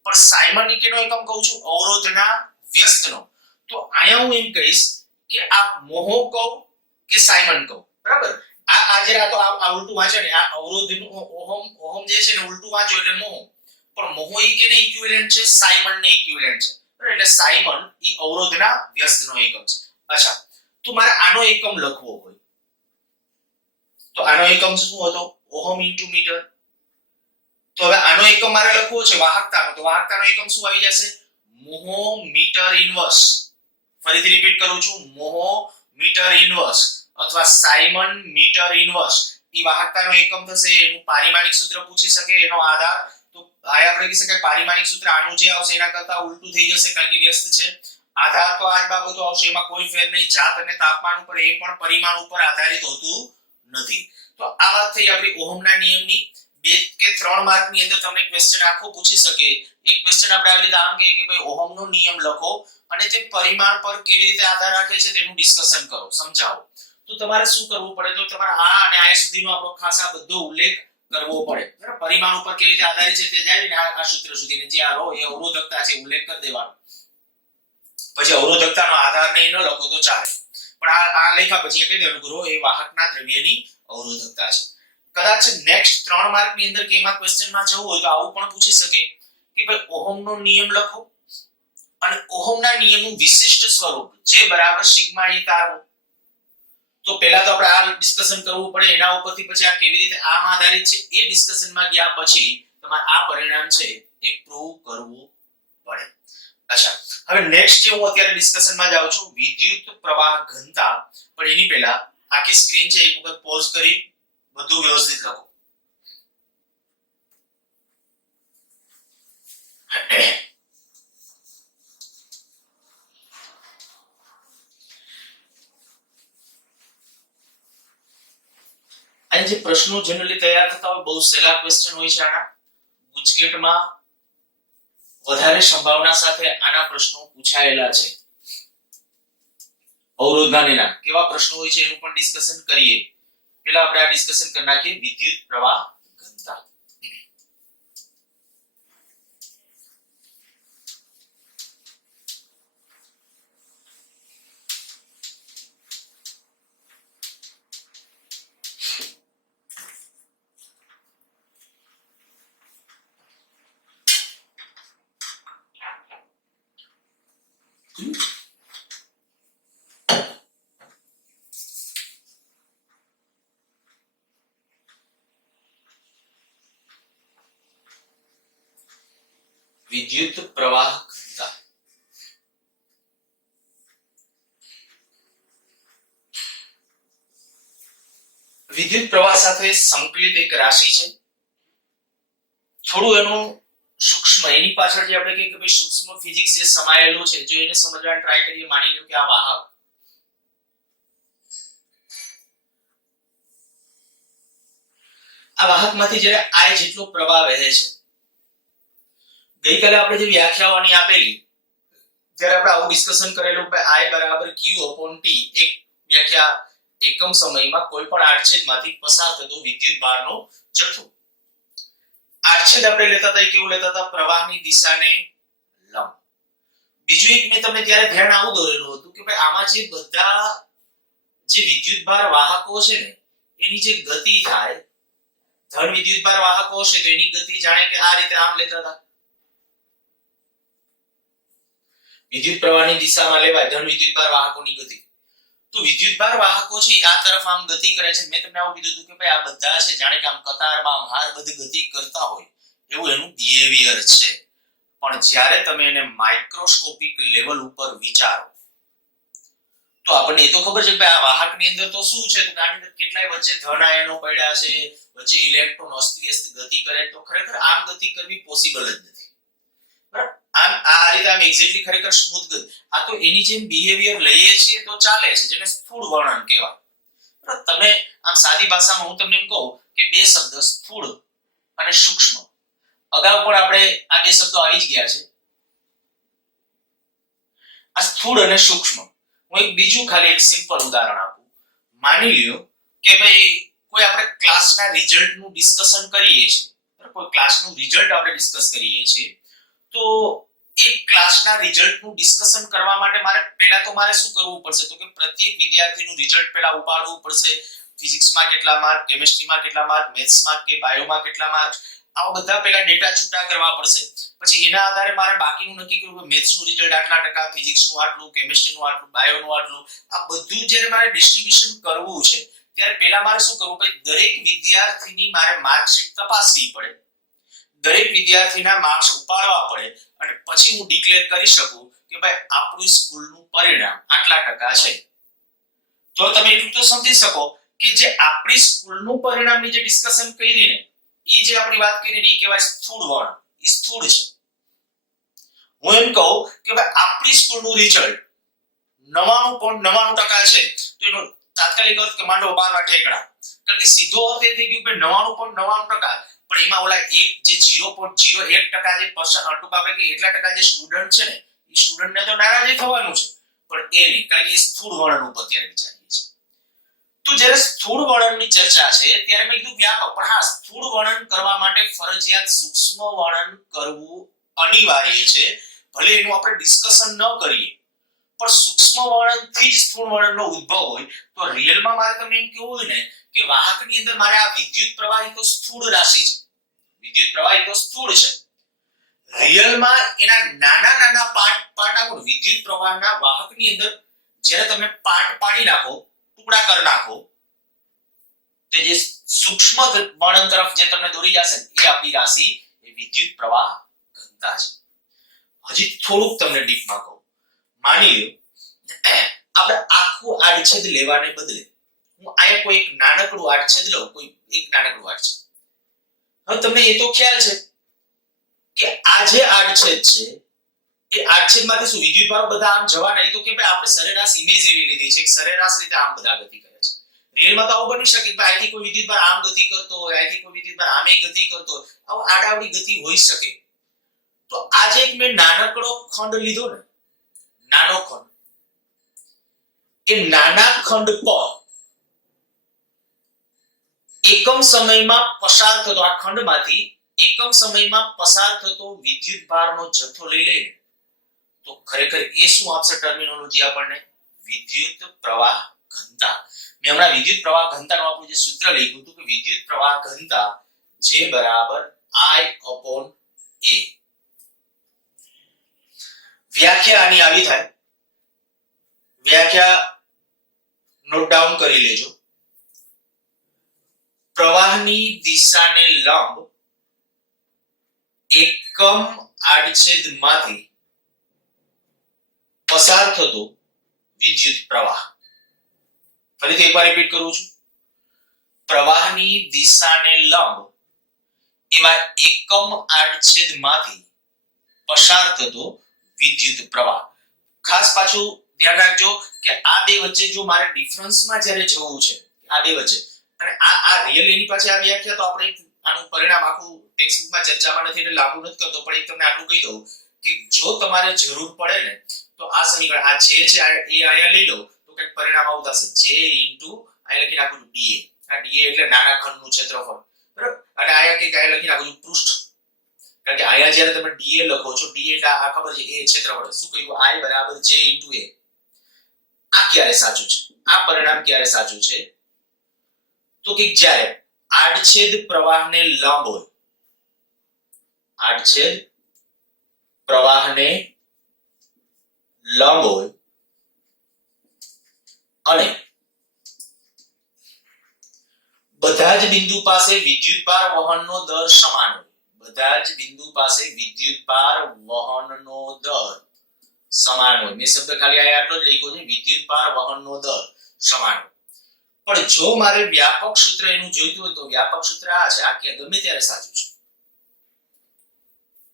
પણ સાયમન કેનો એકમ કહું છું? અવરોધના વ્યસ્તનો. તો આયા હું એમ કહીશ કે આ મોહ કહું કે સાયમન કહું. બરાબર. આ જે આ તો આ ઉલટું વાંચે ને આ અવરોધનું ઓહમ જે છે ને ઉલટું વાંચો એટલે મોહ. પણ મોહ ઈ કેને ઇક્વિવેલન્ટ છે? સાયમન ને ઇક્વિવેલન્ટ છે. બરાબર. એટલે સાયમન ઈ અવરોધના વ્યસ્તનો એકમ છે. અચ્છા તો મારે આનો એકમ લખવો હોય તો આનો એકમ શું હતો? Ohm into metre. તો હવે આનો એકમ મારે લખવો છે વાહકતાનો તો વાહકતાનો એકમ શું આવી જશે? મોહ મીટર ઇન્વર્સ. ફરીથી રિપીટ કરું છું મોહ મીટર ઇન્વર્સ અથવા સાયમન મીટર ઇન્વર્સ. ઈ વાહકતાનો એકમ થશે. એનું પારિમાણિક સૂત્ર પૂછી શકે એનો આધાર તો આયા આપણે કહી શકાય પારિમાણિક સૂત્ર આનું જે આવશે એના કરતા ઉલટું થઈ જશે કારણ કે વ્યસ્ત છે. આધાર તો આ જ બાબતો આવશે એમાં કોઈ ફેર નહીં. જાત અને તાપમાન ઉપર એ પણ પરિમાણ ઉપર આધારિત હોતું નથી. તો આ વાત થઈ આપણી ઓહમના નિયમની. 2 કે 3 માર્કની અંદર તમને ક્વેશ્ચન આખો પૂછી શકે. એક ક્વેશ્ચન આપણે આવી રીતે આમ કહે કે ભાઈ ઓહમનો નિયમ લખો અને તે પરિમાણ પર કેવી રીતે આધાર રાખે છે તેનું ડિસ્કશન કરો, સમજાવો. તો તમારે શું કરવું પડે? તો તમારે આ અને આ સુધીનો આપણો ખાસ આ બધો ઉલ્લેખ કરવો પડે. બરાબર. પરિમાણ ઉપર કેવી રીતે આધારિત છે તે જાણીને આ સૂત્ર સુધીને જે આ રો એ અવરોધકતા છે ઉલ્લેખ કરી દેવાનો. પછી અવરોધકતાનો આધાર નહીં ન લખો તો ચાલે પણ આ લખ્યા પછી કહી દેવાનું કે રો એ વાહકના દ્રવ્યની અવરોધકતા છે. કદાચ નેક્સ્ટ 3 માર્કની અંદર કે એમાં ક્વેશ્ચનમાં જવું હોય તો આવું પણ પૂછી શકે કે ભાઈ ઓહમનો નિયમ લખો અને ઓહમના નિયમનું વિશિષ્ટ સ્વરૂપ J બરાબર સિગ્મા E તારવો. તો પહેલા તો આપણે આ ડિસ્કશન કરવું પડે એના ઉપરથી પછી આ કેવી રીતે આમ આધારિત છે એ ડિસ્કશનમાં ગયા પછી તમારે આ પરિણામ છે એ એક પ્રૂવ કરવું પડે. અચ્છા, હવે નેક્સ્ટ જે હું અત્યારે ડિસ્કશનમાં જાઉં છું વિદ્યુત પ્રવાહ ઘનતા, પણ એની પહેલા આખી સ્ક્રીન છે એક વખત પોઝ કરી બધું વ્યવસ્થિત લખો. અહીં જે પ્રશ્નો જનરલી તૈયાર થતા હોય બહુ સહેલા ક્વેશ્ચન હોય છે. આના ગુજકેટમાં વધારે સંભાવના સાથે આના પ્રશ્નો પૂછાયેલા છે. અવરોધના કેવા પ્રશ્નો હોય છે એનું પણ ડિસ્કશન કરીએ. પહેલા આપણે આ ડિસ્કશન કરી નાખીએ વિદ્યુત પ્રવાહ ઘનતા. વિદ્યુત પ્રવાહ ઘનતા. વિદ્યુત પ્રવાહ સાથે સંકલિત એક રાશિ છે. થોડું એનું સૂક્ષ્મ એની પાછળ જે આપણે કહીએ કે ભાઈ સૂક્ષ્મ ફિઝિક્સ જે સમાયેલું છે, જો એને સમજવાનો ટ્રાય કરીએ. માની લો કે આ વાહક, આ વાહકમાંથી જ્યારે I જેટલો પ્રવાહ વહે છે, ગઈકાલે આપણે જે વ્યાખ્યાઓની આપેલી ત્યારે આપણે આવું ડિસ્કશન કરેલું કે I બરાબર Q/T, એક વ્યાખ્યા એકમ સમયમાં કોઈ પણ આડછેદમાંથી પસાર થતો વિદ્યુત ભારનો જથ્થો. આડછેદ આપણે લેતા હતા કેવું લેતા હતા? પ્રવાહની દિશાને લંબ. બીજું એક મેં તમને ત્યારે ધ્યાન આવું દોરેલું હતું કે ભાઈ આમાં જે બધા જે વિદ્યુતભાર વાહકો છે ને એની જે ગતિ થાય, ધન વિદ્યુતભાર વાહકો છે તો એની ગતિ જાણે કે આ રીતે આમ લેતા હતા. વિદ્યુત પ્રવાહની દિશામાં લેવાય ધન વિદ્યુતભાર વાહકોની ગતિ. તો વિદ્યુતભાર વાહકો છે આ તરફ આમ ગતિ કરે છે. મેં તમને આવું કીધું હતું કે ભાઈ આ બધા છે જાણે કે આમ કતારમાં આમ હાર બધી ગતિ કરતા હોય એવું એનું બિહેવિયર છે. પણ જ્યારે તમે એને માઇક્રોસ્કોપિક લેવલ ઉપર વિચારો તો આપણને એ તો ખબર છે કે આ વાહકની અંદર તો શું છે, તો આની અંદર કેટલાય વચ્ચે ધન આયનો પડ્યા છે, વચ્ચે ઇલેક્ટ્રોન અસ્તવ્યસ્ત ગતિ કરે, તો ખરેખર આમ ગતિ કરવી પોસિબલ જ નથી. બરાબર? આમ આ રીતે આમ એક્ઝેક્ટલી ખરેખર સ્મૂથ ગતિ, આ તો એની જેમ બિહેવિયર લઈએ છીએ તો ચાલે છે, જેને સ્થૂળ વર્ણન કહેવાય. બરાબર? તમે આમ સાદી ભાષામાં હું તમને એમ કહું કે બે શબ્દ સ્થૂળ અને સૂક્ષ્મ, અગાઉ પણ આપણે આ બે શબ્દો આવી જ ગયા છે. આ સ્થૂળ અને સૂક્ષ્મ. હું એક બીજું ખાલી એક સિમ્પલ ઉદાહરણ આપું. માની લ્યો કે ભાઈ કોઈ આપણે ક્લાસના રિઝલ્ટનું ડિસ્કશન કરીએ છીએ, કોઈ ક્લાસનું રિઝલ્ટ આપણે ડિસ્કસ કરીએ છીએ, તો એક ક્લાસના રિઝલ્ટનું ડિસ્કશન કરવા માટે મારે શું કરવું પડશે? તો કે પ્રત્યેક વિદ્યાર્થીનું રિઝલ્ટ પહેલા ઉપાડવું પડશે. ફિઝિક્સમાં કેટલા માર્ક, કેમિસ્ટ્રીમાં કેટલા માર્ક, મેથ્સમાં કે બાયોમાં કેટલા માર્ક, આવા બધા પહેલા ડેટા છૂટા કરવા પડશે. પછી એના આધારે મારે બાકીનું નક્કી કરવું કે મેથ્સનું રિઝલ્ટ આટલા ટકા, ફિઝિક્સનું આટલું, કેમિસ્ટ્રીનું આટલું, બાયોનું આટલું. આ બધું જ્યારે મારે ડિસ્ટ્રીબ્યુશન કરવું છે ત્યારે પહેલા મારે શું કરવું? ભાઈ દરેક વિદ્યાર્થીની મારે માર્કશીટ તપાસવી પડે, દરેક વિદ્યાર્થીના માર્ક્સ ઉપાડવા પડે અને પછી હું ડિક્લેર કરી શકું કે ભાઈ આપણું સ્કૂલનું પરિણામ આટલા ટકા છે. તો તમે એટલું તો સમજી શકો કે જે આપણી સ્કૂલનું પરિણામની જે ડિસ્કશન કરી ને એ જે આપણી વાત કરી ને એ કહેવાય સ્થૂળ વર્ણન. એ સ્થૂળ છે. હું એમ કહું કે ભાઈ આપણી સ્કૂલનું રિઝલ્ટ 99.99% છે તો એનો તાત્કાલિક અર્થ કે માંડો 12 ઠેકડા, કારણ કે સીધો અર્થ એ થઈ ગયો કે 99.99%, પણ એમાં ઓલા એક જે 0.01% જે ટૂંકા પૈકી એટલા ટકા જે સ્ટુડન્ટ છે ને એ સ્ટુડન્ટને તો નારાજ થવાનું છે, પણ એ નહીં, કારણ કે એ સ્થૂળ વર્ણન ઉપર ત્યારે વિચારીએ છીએ. તો જ્યારે સ્થૂળ વર્ણનની ચર્ચા છે ત્યારે મેં કીધું વ્યાપક, પણ હા સ્થૂળ વર્ણન કરવા માટે ફરજિયાત સૂક્ષ્મ વર્ણન કરવું અનિવાર્ય છે. ભલે એનું આપણે ડિસ્કશન ન કરીએ પણ સૂક્ષ્મ વર્ણનથી જ સ્થૂળ વર્ણનનો ઉદ્ભવ હોય તો રિયલમાં મારે તમને એમ કહેવું હોય ને કે વાહકની અંદર મારે આ વિદ્યુત પ્રવાહી તો સ્થૂળ રાશિ છે, વિદ્યુત પ્રવાહી તો સ્થૂળ છે. રિયલમાં એના નાના નાના પાર્ટ નાખો, વિદ્યુત પ્રવાહના વાહકની અંદર જ્યારે તમે પાર્ટ પાડી નાખો, ટુકડા કરી નાખો, તે જે સૂક્ષ્મ વર્ણન તરફ જે તમને દોરી જશે એ આપણી રાશિ એ વિદ્યુત પ્રવાહ ઘનતા છે. હજી થોડુંક તમને ડીપમાં કહું. માની લો આપણે આખું આડછેદ લેવાને બદલે હું અહીંયા કોઈ એક નાનકડું આડછેદ લઉં, કોઈ એક નાનકડું આડછેદ. હવે તમને એ તો ખ્યાલ છે કે આ જે આડછેદ છે એ આડછેદમાંથી શું વિદ્યુતભારો બધા આમ જવાના, એ તો કે ભાઈ આપણે સરેરાશ ઇમેજ એવી લીધી છે કે સરેરાશ રીતે આમ બધા ગતિ કરે છે. રિયલમાં તો આવું બની શકે કે અહીંથી કોઈ વિદ્યુતભાર આમ ગતિ કરતો હોય, અહીંથી કોઈ વિદ્યુતભાર આમે ગતિ કરતો હોય, આવું આડાવડી ગતિ હોઈ શકે. તો આજે એક મેં નાનકડો ખંડ લીધો ને, નાનો ખંડ, એ નાના ખંડ પર એકમ સમયમાં પસાર થતો, આ ખંડમાંથી એકમ સમયમાં પસાર થતો વિદ્યુતભારનો જથ્થો લઈ લઈએ તો ખરેખર એ શું આપશે ટર્મિનોલોજી આપણને? વિદ્યુત પ્રવાહ ઘનતા. મેં હમણાં વિદ્યુત પ્રવાહ ઘનતાનું આપણું જે સૂત્ર લખ્યું હતું કે વિદ્યુત પ્રવાહ ઘનતા J બરાબર I/A. વ્યાખ્યા આની આવી થાય. વ્યાખ્યા નોટ ડાઉન કરી લેજો. પ્રવાહની દિશાને લંબ એકમ આડછેદમાંથી પસાર થતો વિદ્યુત પ્રવાહ. ફરીથી એકવાર રિપીટ કરું છું. પ્રવાહની દિશાને લંબ એવા એકમ આડછેદમાંથી પસાર થતો વિદ્યુત પ્રવાહ. ખાસ પાછું ધ્યાન રાખજો કે આ બે વચ્ચે જો મારે ડિફરન્સમાં જ્યારે જવું છે, આ બે વચ્ચે, અને આ રિયલ એની પાછળ આ વ્યાખ્યા તો આપણે આનું પરિણામ આખું ટેક્સ્ટબુકમાં ચર્ચામાં નથી એટલે લાગુ નથી કરતો, પણ એક તમને આટલું કહી દઉં કે જો તમારે જરૂર પડે ને તો આ સમીકરણ આ જે છે એ અહીંયા લઈ લો તો કંઈક પરિણામ આવું થશે. J ઇન્ટુ અહીં લખી નાખું છું dA. આ dA એટલે નાના ખંડનું ક્ષેત્રફળ, બરાબર. અને અહીંયા કંઈક અહીં લખી નાખું છું પૃષ્ઠ, કારણ કે અહીંયા જ્યારે તમે dA લખો છો, dA એટલે આ ખબર છે એ ક્ષેત્રફળ. શું કહ્યું? I બરાબર J ઇન્ટુ A. આ ક્યારે સાચું છે? આ પરિણામ ક્યારે સાચું છે? તો કે જ્યારે આડછેદ પ્રવાહને લંબ હોય, આડછેદ પ્રવાહને લંબ હોય અને બધા જ બિંદુ પાસે વિદ્યુતભાર વહનનો દર સમાન હોય, બધા જ બિંદુ પાસે વિદ્યુતભાર વહનનો દર સમાન હોય. મેં શબ્દ ખાલી આ આટલો જ લખ્યો છે, વિદ્યુતભાર વહનનો દર સમાન હોય. પણ જો મારે વ્યાપક સૂત્ર એનું જોઈતું હોય તો વ્યાપક સૂત્ર આ છે. આ કે ગમે ત્યારે સાચું છે.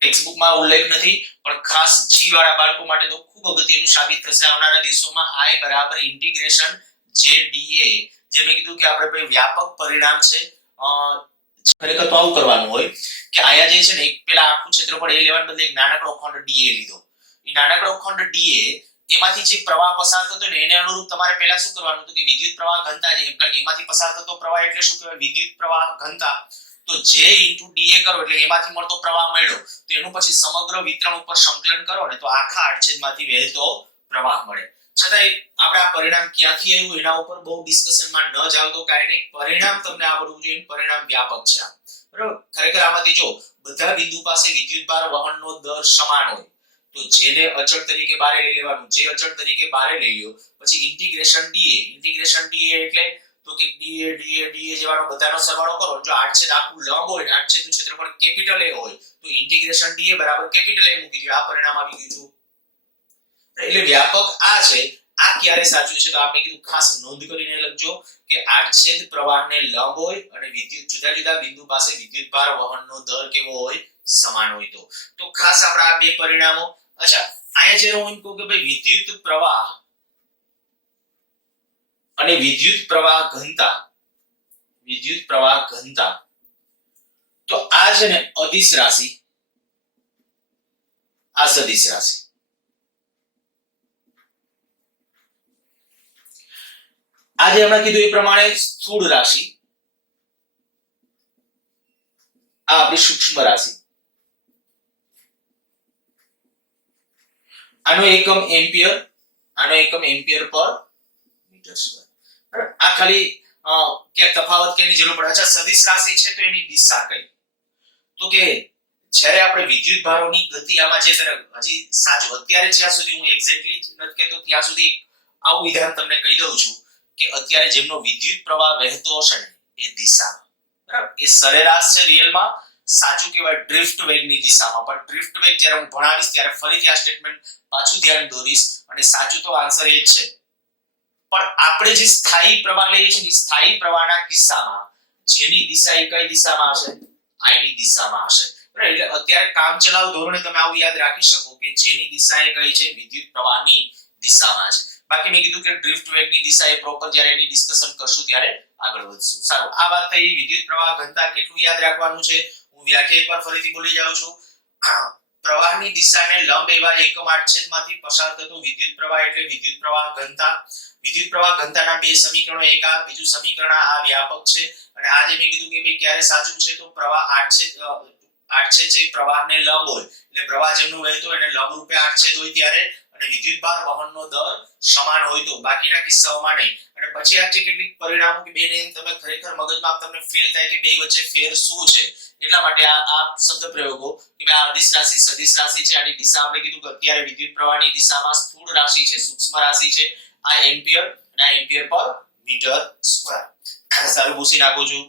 ટેક્સ્ટબુકમાં ઉલ્લેખ નથી પણ ખાસ જી વાળા બાળકો માટે તો ખૂબ અગત્યનું સાબિત થશે આવનારા દિવસોમાં. I બરાબર ઇન્ટિગ્રેશન JdA. જે મેં કીધું કે આપણે ભાઈ વ્યાપક પરિણામ છે. ખરેખર તો આવું કરવાનું હોય કે આયા જે છે ને એક પેલા આખું ક્ષેત્રફળ એ લેવાને બદલે એક નાનકડો ખંડ dA લીધો. એ નાનકડો ખંડ dA એમાંથી જે પ્રવાહ પસાર થતો ને એને અનુરૂપ તમારે પહેલા શું કરવાનું હતું કે વિદ્યુત પ્રવાહ ઘનતા જે કારણ કે એમાંથી પસાર થતો પ્રવાહ એટલે શું કહેવાય? વિદ્યુત પ્રવાહ ઘનતા. તો J * dA કરો એટલે એમાંથી મળતો પ્રવાહ મળ્યો તો એનું પછી સમગ્ર વિતરણ ઉપર સંકલન કરો ને તો આખા આડછેદમાંથી વહેતો પ્રવાહ મળે. છતાંય આપણે આ પરિણામ ક્યાંથી આવ્યું એના ઉપર બહુ ડિસ્કશનમાં ન જાવ તો કાંઈ નહીં. પરિણામ તમને આવડવું જોઈએ. પરિણામ વ્યાપક છે, બરાબર. ખરેખર આમાંથી જો બધા બિંદુ પાસે વિદ્યુતભાર વહનનો દર સમાન હોય તો જેને અચળ તરીકે બારે લઈ લેવાનું. જે અચળ તરીકે બારે લઈ લ્યો પછી ઇન્ટિગ્રેશન dA. ઇન્ટિગ્રેશન dA એટલે તો કે dA જેવાનો બધાનો સરવાળો કરો. જો આડછેદ આખું લંબ હોય ને આડછેદનું ક્ષેત્રફળ કેપિટલ A હોય તો ઇન્ટિગ્રેશન dA બરાબર કેપિટલ A મૂકી દો. આ પરિણામ આવી ગયું છે. એટલે વ્યાપક આ છે. આ ક્યારે સાચું છે તો આપણે કીધું ખાસ નોંધ કરીને લખજો કે આડછેદ પ્રવાહને લંબ હોય અને વિદ્યુત જુદા જુદા બિંદુ પાસે વિદ્યુતભાર વહનનો દર કેવો હોય? સમાન હોય. તો ખાસ આપણા આ બે પરિણામો. અચ્છા, અહીંયા જ્યારે હું એમ કહું કે ભાઈ વિદ્યુત પ્રવાહ અને વિદ્યુત પ્રવાહ ઘનતા, વિદ્યુત પ્રવાહ ઘનતા, તો આ છે ને અદિશ રાશિ, આ સદિશ રાશિ. આજે હમણાં કીધું એ પ્રમાણે સ્થૂળ રાશિ, આ આપણી સૂક્ષ્મ રાશિ. આનો એકમ એમ્પિયર, આનો એકમ એમ્પિયર પર મીટર સ્ક્વેર. આ ખાલી ક્યાંક તફાવત કેની જરૂર પડે. અચ્છા, સદિશ રાશિ છે તો એની દિશા કઈ? તો કે જ્યારે આપણે વિદ્યુત ભારોની ગતિ આમાં જે હજી સાચું અત્યારે જ્યાં સુધી હું એક્ઝેક્ટલી નથી કહેતો ત્યાં સુધી આવું વિધાન તમને કહી દઉં છું કે અત્યારે જેમનો વિદ્યુત પ્રવાહ વહેતો હશે ને એ દિશા, બરાબર, એ સરેરાશ છે રિયલમાં સાચું કહેવાય ડ્રિફ્ટ વેગની દિશામાં, પણ ડ્રિફ્ટ વેગ જ્યારે હું ભણાવીશ ત્યારે ફરીથી આ સ્ટેટમેન્ટ પાછું ધ્યાન દોરીશ અને સાચું તો આન્સર એ જ છે. પણ આપણે જે સ્થાયી પ્રવાહ લઈએ છીએ સ્થાયી પ્રવાહના કિસ્સામાં જેની દિશા એ કઈ દિશામાં હશે? I ની દિશામાં હશે. રાઈટ? એટલે અત્યારે કામચલાઉ ધોરણે તમે આવું યાદ રાખી શકો કે જેની દિશા એ કઈ છે? વિદ્યુત પ્રવાહની દિશામાં છે. બાકી મેં કીધું કે ડ્રિફ્ટ વેગની દિશા એ પ્રોપર જ્યારે એની ડિસ્કશન કરશું ત્યારે આગળ વધશું. સારું, આ વાત થઈ વિદ્યુત પ્રવાહ ઘનતા કેટલું યાદ રાખવાનું છે. હું વ્યાખ્યા એકવાર ફરીથી બોલી જાઉં છું. પ્રવાહની દિશાને લંબ એવા એકમ આડછેદમાંથી પસાર થતો વિદ્યુત પ્રવાહ એટલે વિદ્યુત પ્રવાહ ઘનતા. વિદ્યુત પ્રવાહ ઘનતાના બે સમીકરણો, એક આ, બીજું સમીકરણ આ વ્યાપક છે. અને આ જે મેં કીધું કે ભાઈ ક્યારે સાચું છે તો પ્રવાહ આડછેદ છે પ્રવાહને લંબ હોય એટલે પ્રવાહ જેમનું વહેતો એને લંબ રૂપે આડછેદ હોય ત્યારે, અને વિદ્યુત ભાર વહનનો દર સમાન હોય તો, બાકીના કિસ્સાઓમાં નહીં. અને પછી આ જે કેટલીક પરિણામો કે બે ને તમે ખરેખર મગજમાં તમને ફીલ થાય કે બે વચ્ચે ફેર શું છે, એટલા માટે આ શબ્દ પ્રયોગો કે આ અદિશ રાશિ સદિશ રાશિ છે. આની દિશા આપણે કીધું કે અત્યારે વિદ્યુત પ્રવાહની દિશામાં સ્થૂળ રાશિ છે, સૂક્ષ્મ રાશિ છે. આ એમ્પિયર અને આ એમ્પિયર પર મીટર સ્ક્વેર. સારું, ભૂસી નાખું છું.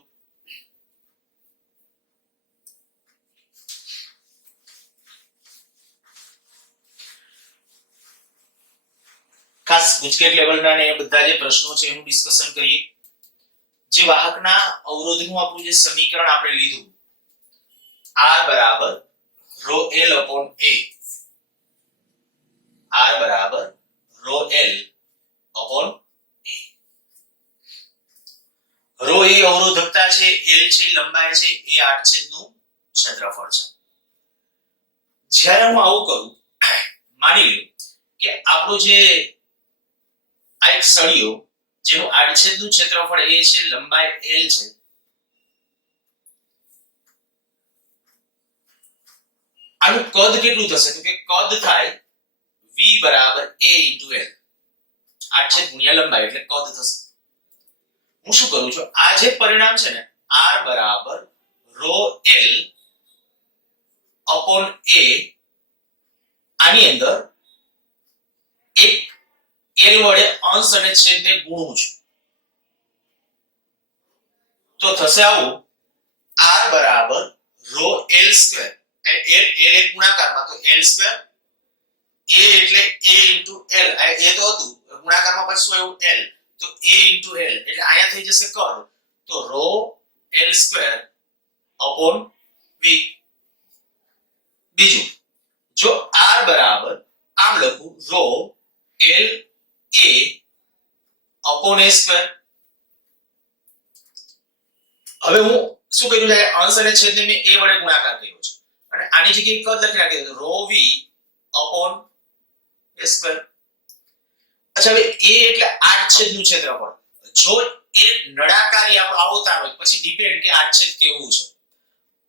ખાસ ગુજકેટ લેવલના ને બધા જે પ્રશ્નો છે એનું ડિસ્કશન કરીએ. જે વાહકના અવરોધનું આપણું જે સમીકરણ આપણે લીધું R બરાબર rho L upon A, R બરાબર rho L upon A. rho એ અવરોધકતા છે, L છે લંબાઈ છે, A આડછેદનું ક્ષેત્રફળ છે. જ્યારે હું આવું કરું, માની લો કે આપણો જે આ એક સળિયો જેનું આડછેદનું ક્ષેત્રફળ A છે, લંબાઈ L છે, આનું કદ કેટલું થશે તો કે કદ થાય V બરાબર A into L, આડછેદ ગુણ્યા લંબાઈ એટલે કદ થશે. હું શું કરું છું, આ જે પરિણામ છે ને R બરાબર rho L upon A, આની અંદર એક L વડે અંશ અને છેદને ગુણું છું તો થશે આવું R બરાબર rho L સ્ક્વેર, L એક ગુણાકારમાં તો L સ્ક્વેર, A એટલે A into L, એ તો હતું ગુણાકારમાં પછી શું આવ્યું L, તો A into L એટલે આયા થઈ જશે કદ, તો rho L square upon V. બીજું, જો R બરાબર આમ લખું rho L A upon A square. હવે હું શું કર્યું છે, અંશ અને છેદને મેં A વડે ગુણાકાર કર્યો છે અને આની જગ્યાએ કદ લખી નાખ્યું rho V upon A square. અચ્છા, હવે A એટલે આડછેદનું ક્ષેત્રફળ. જો એ નળાકારી આપણો આવો તાર હોય પછી ડિપેન્ડ કે આડછેદ કેવું છે.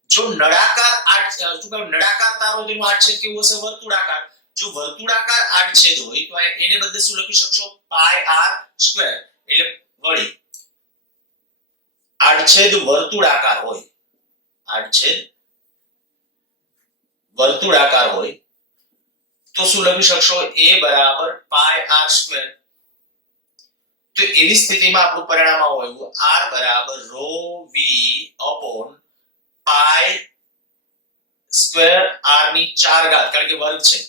જો નળાકાર નળાકાર તાર હોય તેનું આડછેદ કેવું હશે? વર્તુળાકાર. જો વર્તુળાકાર આડછેદ હોય તો એને બદલે શું લખી શકશો? પાઈ r સ્ક્વેર. એટલે વળી આડછેદ વર્તુળાકાર હોય, આડછેદ વર્તુળાકાર હોય તો શું લખી શકશો? A બરાબર પાઈ r સ્ક્વેર. તો એવી સ્થિતિમાં આપણું પરિણામ આવું આવ્યું R બરાબર rho V upon pi square r ની 4 ઘાત, કારણ કે વર્ગ છે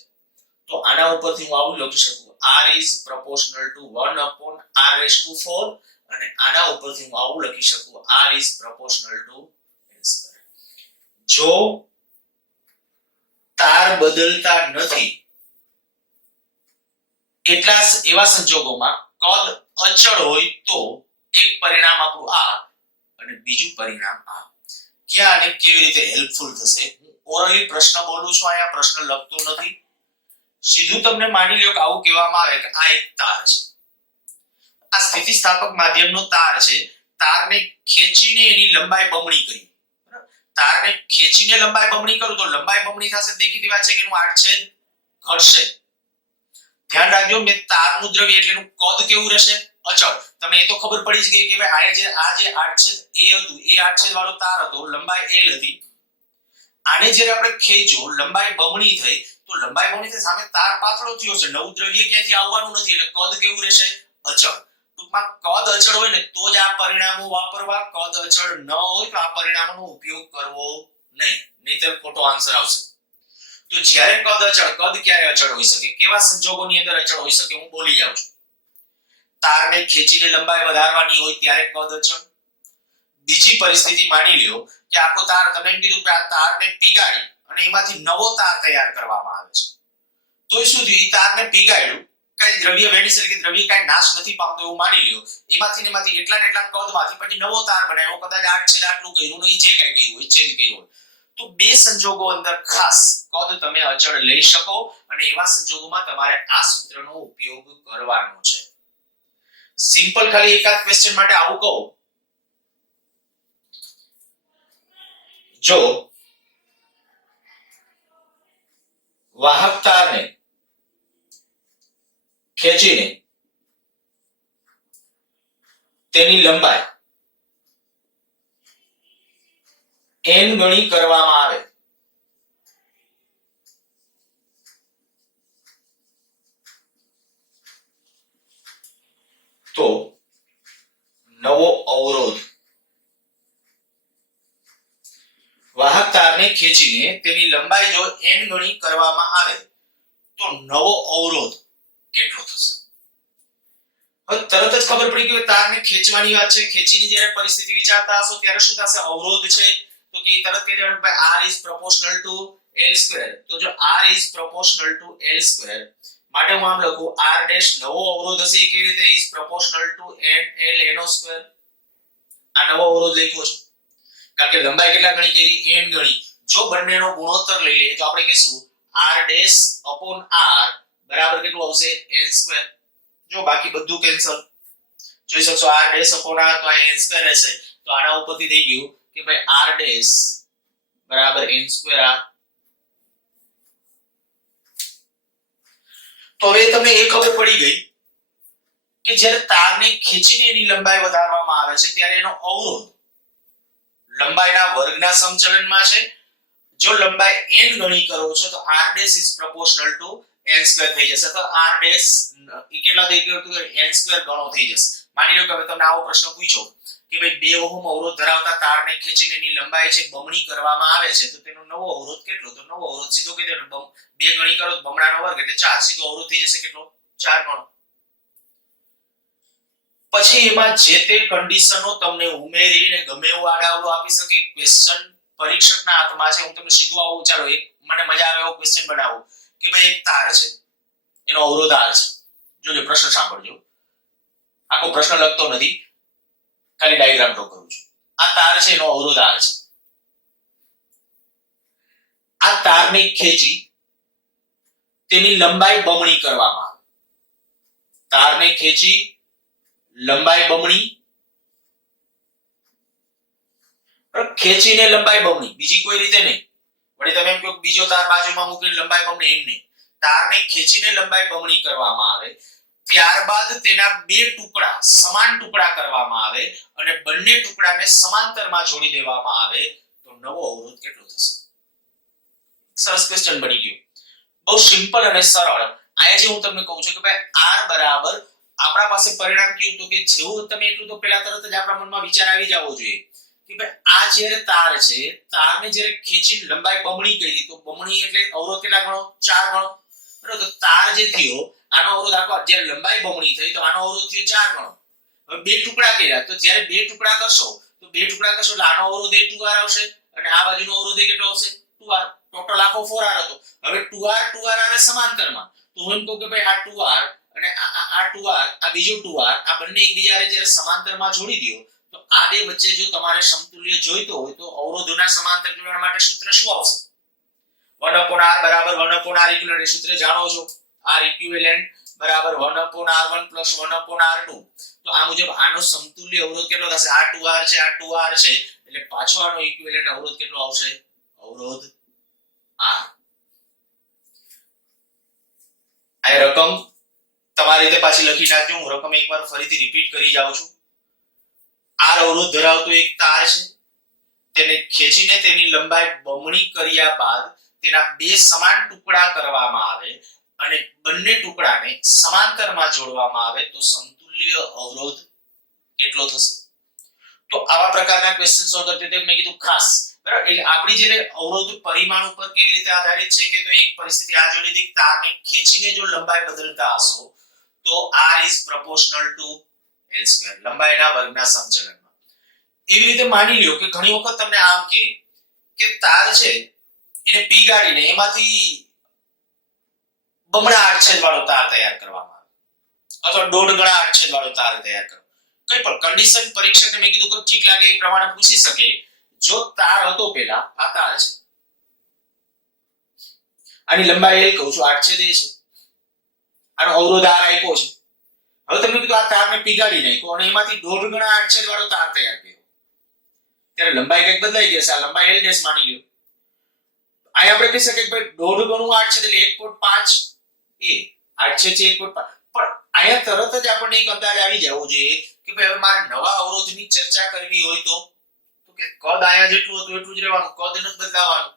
તો આના ઉપરથી હું આવું લખી શકું R is proportional to 1 upon r raised to 4, અને આના ઉપરથી હું આવું લખી શકું R is proportional to L square. જો તાર બદલતા નથી એટલા એવા સંજોગોમાં કદ અચળ હોય તો એક પરિણામ આપણું આ અને બીજું પરિણામ આ. ક્યાં અને કેવી રીતે હેલ્પફુલ થશે? હું ઓરલી પ્રશ્ન બોલું છું, અહીંયા પ્રશ્ન લખતો નથી. સીધું તમને માની લ્યો કે આવું કહેવામાં આવે કે આ એક તાર છે, આ સ્થિતિસ્થાપક માધ્યમનો તાર છે, તારને ખેંચીને એની લંબાઈ બમણી કરી. તારને ખેંચીને લંબાઈ બમણી કરું તો લંબાઈ બમણી થશે, દેખીતી વાત છે કે એનું આડછેદ ઘટશે. ધ્યાન રાખજો, મેં તારનું દ્રવ્ય એટલે એનું કદ કેવું રહેશે? અચળ. તમને એ તો ખબર પડી જ ગઈ કે ભાઈ આ જે આડછેદ A હતું એ આડછેદ વાળો તાર હતો, લંબાઈ L હતી. આને જ્યારે આપણે ખેંચ્યો લંબાઈ બમણી થઈ તો લંબાઈ બમણી થઈ સામે તાર પાતળો થયો છે, નવું દ્રવ્ય ક્યાંથી આવવાનું નથી એટલે કદ કેવું રહેશે? અચળ. ટૂંકમાં કદ અચળ હોય ને તો જ આ પરિણામો વાપરવા, કદ અચળ ન હોય તો આ પરિણામોનો ઉપયોગ કરવો નહીં, નહીંતર ખોટો આન્સર આવશે. તો જ્યારે કદ અચળ, કદ ક્યારે અચળ હોઈ શકે, કેવા સંજોગોની અંદર અચળ હોઈ શકે, હું બોલી જાઉં છું. તારને ખેંચીને લંબાઈ વધારવાની હોય ત્યારે કદ અચળ. બીજી પરિસ્થિતિ માની લ્યો કે આખો તાર, તમે એમ કીધું કે આ તારને પીગાડી અને એમાંથી નવો તાર તૈયાર કરવામાં આવે છે. તો શું થયું, એ તારને પીગાડ્યું, કઈ દ્રવ્ય વેણી શકે, દ્રવ્ય કઈ નાશ નથી પામતો એવું માની લ્યો, એમાંથી ને એમાંથી એટલા ને એટલા કદમાંથી પછી નવો તાર બનાવ્યો, કદાચ આટ છે આટલું કર્યું નહીં, જે કઈ કર્યું હોય ચેન્જ કર્યું હોય. તો બે સંજોગો અંદર ખાસ કદ તમે અચળ લઈ શકો અને એવા સંજોગોમાં તમારે આ સૂત્રનો ઉપયોગ કરવાનો છે. સિમ્પલ ખાલી એકાદ ક્વેશ્ચન માટે આવું કહું, જો વાહક તારને ખેંચીને તેની લંબાઈ n ગણી કરવામાં આવે તો નવો અવરોધ, વાહક તારને ખેંચીને તેની લંબાઈ જો n ગણી કરવામાં આવે તો નવો અવરોધ કેટલો થશે. હવે તરત જ ખબર પડી ગઈ તારને ખેંચવાની વાત છે, ખેંચીની જ્યારે પરિસ્થિતિ વિચારતા હશો ત્યારે શું થશે, અવરોધ છે તો કે તરત કહી દેવાનું ભાઈ r is proportional to l square. તો જો r is proportional to l square માટે હું આમ લખું r ડેશ નવો અવરોધ હશે એ કેવી રીતે is proportional to n l n square. આ નવો અવરોધ લખ્યો છે કારણ કે લંબાઈ કેટલા ગણી કરી, n ગણી. જો બંનેનો ગુણોત્તર લઈ લઈએ તો આપણે કહીશું r ડેશ upon r બરાબર કેટલું આવશે n square. જો બાકી બધું કેન્સલ, જોઈ શકશો r ડેશ upon r તો આ n square રહેશે. તો આના ઉપરથી થઈ ગયું કે ભાઈ r ડેશ બરાબર n square r. તો હવે તમને એ ખબર પડી ગઈ કે જ્યારે તારને ખેંચીને એની લંબાઈ વધારવામાં આવે છે ત્યારે એનો અવરોધ લંબાઈના વર્ગના સમચલનમાં છે. જો લંબાઈ n ગણી કરો છો તો r dash is proportional to n square થઈ જશે. તો r ડેશ ઈ કેટલા થઈ ગયો તો n square ગણો થઈ જશે. માની લો કે હવે તમને આવો પ્રશ્ન પૂછ્યો કે ભાઈ 2 ઓહમ અવરોધ ધરાવતા તારને ખેંચીને એની લંબાઈ છે બમણી કરવામાં આવે છે તો તેનો નવો અવરોધ કેટલો, તો નવો અવરોધ સીધો કહી દેવાનો 2 ગણી કરો તો બમણાનો વર્ગ એટલે 4, સીધો અવરોધ થઈ જશે કેટલો 4 ગણો. પછી એમાં જે તે કન્ડિશનો તમને ઉમેરીને ગમે એવું આડાવડું આપી શકે. ક્વેશ્ચન પરીક્ષકના હાથમાં છે. હું તમને સીધું આવું, ચાલો એક મને મજા આવે એવો ક્વેશ્ચન બનાવો કે ભાઈ એક તાર છે, એનો અવરોધ r છે. જોજો પ્રશ્ન સાંભળજો, આખો પ્રશ્ન લખતો નથી, ખાલી ડાયાગ્રામ ડ્રો કરું છું. આ તાર છે, એનો અવરોધ r છે. આ તારને ખેંચી તેની લંબાઈ બમણી કરવામાં આવે. તારને ખેંચી લંબાઈ બમણી, ખેંચીને લંબાઈ બમણી, બીજી કોઈ રીતે નહીં. વળી તમે એમ કહો બીજો તાર બાજુમાં મૂકીને લંબાઈ બમણી, એમ નહીં. તારને ખેંચીને લંબાઈ બમણી કરવામાં આવે, ત્યારબાદ તેના બે ટુકડા સમાન ટુકડા કરવામાં આવે અને બંને ટુકડાને સમાંતરમાં જોડી દેવામાં આવે તો નવો અવરોધ કેટલો થશે. સરસ ક્વેશ્ચન બની ગયો, બહુ સિમ્પલ અને સરળ. આયા જે હું તમને કહું છું કે ભાઈ r બરાબર આપણા પાસે પરિણામ કેવું તો કે જેવું તમે એટલું તો પહેલા તરત જ આપણા મનમાં વિચાર આવી જવો જોઈએ કે ભાઈ આ જ્યારે તાર છે, તારને જ્યારે ખેંચીને લંબાઈ બમણી કરી તો બમણી એટલે અવરોધ કેટલા ગણો 4 ગણો. બરાબર, તો તાર જે થયો આનો અવરોધ આખો જ્યારે લંબાઈ બમણી થઈ તો આનો અવરોધ થયો 4 ગણો. હવે બે ટુકડા કર્યા તો જ્યારે બે ટુકડા કરશો તો બે ટુકડા કરશો એટલે આનો અવરોધ 2r આવશે અને આ બાજુનો અવરોધ કેટલો આવશે 2r. ટોટલ આખો 4r હતો. હવે 2r આવે સમાંતરમાં તો હું એમ કહું કે ભાઈ આ 2r અને આ 2r, આ બીજો 2r, આ બંને એકબીજાને જ્યારે સમાંતરમાં જોડી દો તો આ બે વચ્ચે જો તમારે સમતુલ્ય જોઈતો હોય તો અવરોધોના સમાંતર જોડવા માટે સૂત્ર શું આવશે? 1/r બરાબર 1/r ઇક્વિવેલન્ટ. સૂત્ર જાણો છો, r ઇક્વિવેલન્ટ બરાબર 1/r1 + 1/r2. તો આ મુજબ આનો સમતુલ્ય અવરોધ કેટલો થશે? આ 2r છે, આ 2r છે, એટલે પાછો આનો ઇક્વિવેલન્ટ અવરોધ કેટલો આવશે? અવરોધ r. આ રકમ તમારી રીતે પાછી લખી નાખજો. હું રકમ એકવાર ફરીથી રિપીટ કરી જાઉં છું. r અવરોધ ધરાવતો એક તાર છે, તેને ખેંચીને તેની લંબાઈ બમણી કર્યા બાદ તેના બે સમાન ટુકડા કરવામાં આવે અને બંને ટુકડાને સમાંતરમાં જોડવામાં આવે તો સમતુલ્ય અવરોધ કેટલો થશે? તો આવા પ્રકારના ક્વેશ્ચન સોલ્વ કરતી વખતે મેં કીધું ખાસ બરાબર. એટલે આપણી જે અવરોધ પરિમાણ ઉપર કેવી રીતે આધારિત છે કે તો એક પરિસ્થિતિ આ જો લીધી તારને ખેંચીને જો લંબાઈ બદલતા હશો તો r is proportional to l square, લંબાઈના વર્ગના સમચલનમાં. એવી રીતે માની લ્યો કે ઘણી વખત તમને આમ કે તાર છે એને પીગાડીને એમાંથી બમણા આડછેદ વાળો તાર તૈયાર કરવામાં આવે અથવા દોઢ ગણા આડછેદ વાળો તાર તૈયાર કરો. કઈ પણ કન્ડિશન પરીક્ષકને મેં કીધું કે ઠીક લાગે એ પ્રમાણે પૂછી શકે. જો તાર હતો પેલા આ તાર છે, આની લંબાઈ l કહું છું, આડછેદ a છે, આનો અવરોધ r આપ્યો છે. હવે તમે કીધું આ તારને પીગાડી નાખ્યો અને એમાંથી દોઢ ગણા આડછેદ વાળો તાર તૈયાર કર્યો, ત્યારે લંબાઈ કંઈક બદલાઈ ગઈ છે. આ લંબાઈ l ડેશ માની લ્યો. અહીં આપણે કહી શકીએ કે ભાઈ દોઢ ગણું આડછેદ એટલે 1.5 a આડછેદ છે 1.5. પણ અહીંયા તરત જ આપણને એક અંદાજ આવી જવો જોઈએ કે ભાઈ હવે મારે નવા અવરોધની ચર્ચા કરવી હોય તો કે કદ આયા જેટલું હતું એટલું જ રહેવાનું, કદ નથી બદલાવાનું.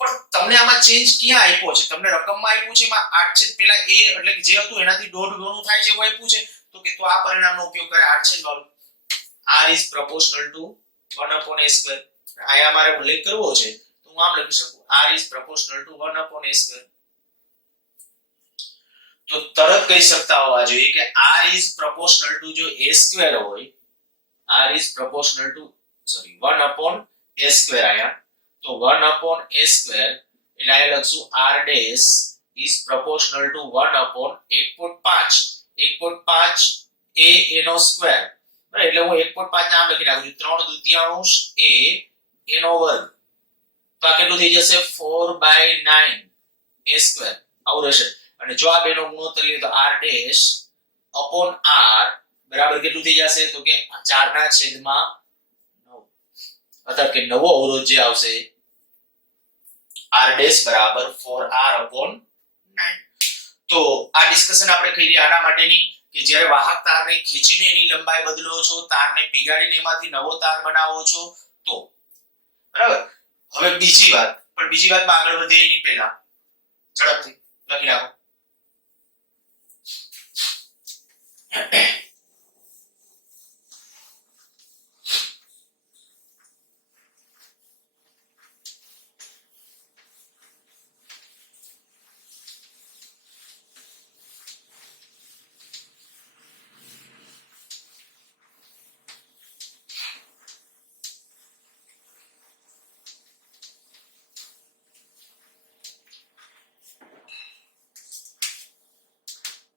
પણ તમને આમાં ચેન્જ ક્યાં આપ્યો છે? તમને રકમમાં આપ્યું છે એમાં આડછેદ પેલા a એટલે કે જે હતું એનાથી દોઢ ગણું થાય છે એવું આપ્યું છે તો કે તો આ પરિણામનો ઉપયોગ કરે આડછેદ વાળું. r is proportional to 1/a². આયા મારે ઉલ્લેખ કરવો છે તો હું આમ લખી શકું r is proportional to 1/a². તો તરત કહી શકતા હોવા જોઈએ કે r is proportional to જો a² હોય, r is proportional to 1/a² આયા તો 1/a² એટલે આ લખશું r dash is proportional to 1/1.5. 1.5 a નો સ્ક્વેર. બરાબર, એટલે હું 1.5 નામ લખી નાખું છું 3/2 a નો વર્ગ. તો આ કેટલું થઈ જશે 4/9 a². આવું રહેશે. અને જો આ બેનો ગુણોત્તર લઈએ તો r dash upon r બરાબર કેટલું થઈ જશે તો કે 4/9. અર્থাৎ કે નવો અવરોધ જે આવશે r dash બરાબર 4r/9. તો આ ડિસ્કશન આપણે કરી આના માટેની કે જ્યારે વાહક તારને ખેંચીને એની લંબાઈ બદલો છો, તારને પીગાડીને એમાંથી નવો તાર બનાવો છો તો બરાબર. હવે બીજી વાતમાં આગળ વધીએ એની પહેલા ઝડપથી લખી નાખો.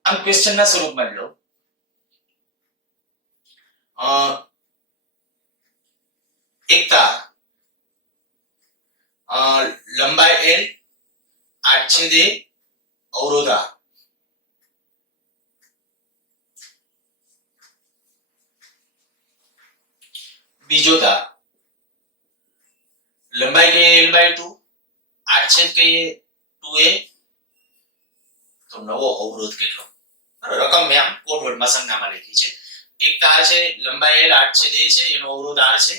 આમ ક્વેશ્ચનના સ્વરૂપમાં લો. એક તાર લંબાઈ l, આડછેદ a, અવરોધ r. બીજો તાર લંબાઈ કહીએ l/2, આડછેદ કહીએ 2a. તો નવો અવરોધ કેટલો? રકમ મેં આમ કોડ વર્ડમાં સંજ્ઞામાં લખી છે. એક તાર છે લંબાઈ l, આડછેદ a છે, એનો અવરોધ r છે.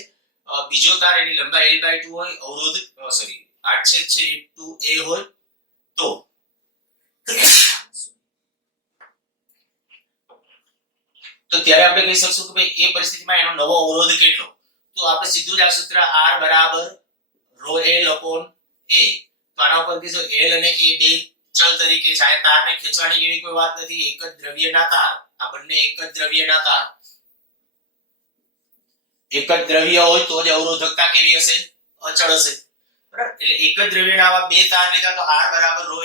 બીજો તાર એની લંબાઈ l/2 હોય, અવરોધ આડછેદ છે 2a હોય તો ત્યારે આપણે કહી શકશું કે ભાઈ એ પરિસ્થિતિમાં એનો નવો અવરોધ કેટલો? તો આપણે સીધું જ આ સૂત્ર r બરાબર ρl/a. તો આના ઉપર કીધું l અને a બે ચલ તરીકે છે. આ તારને ખેંચવાની જેવી કોઈ વાત નથી. એક જ દ્રવ્યના તાર, આ બંને એક જ દ્રવ્યના તાર. એક જ દ્રવ્ય હોય તો જ અવરોધકતા કેવી હશે? અચળ હશે. બરાબર, એટલે એક જ દ્રવ્યના આવા બે તાર લીધા તો r બરાબર ρl/a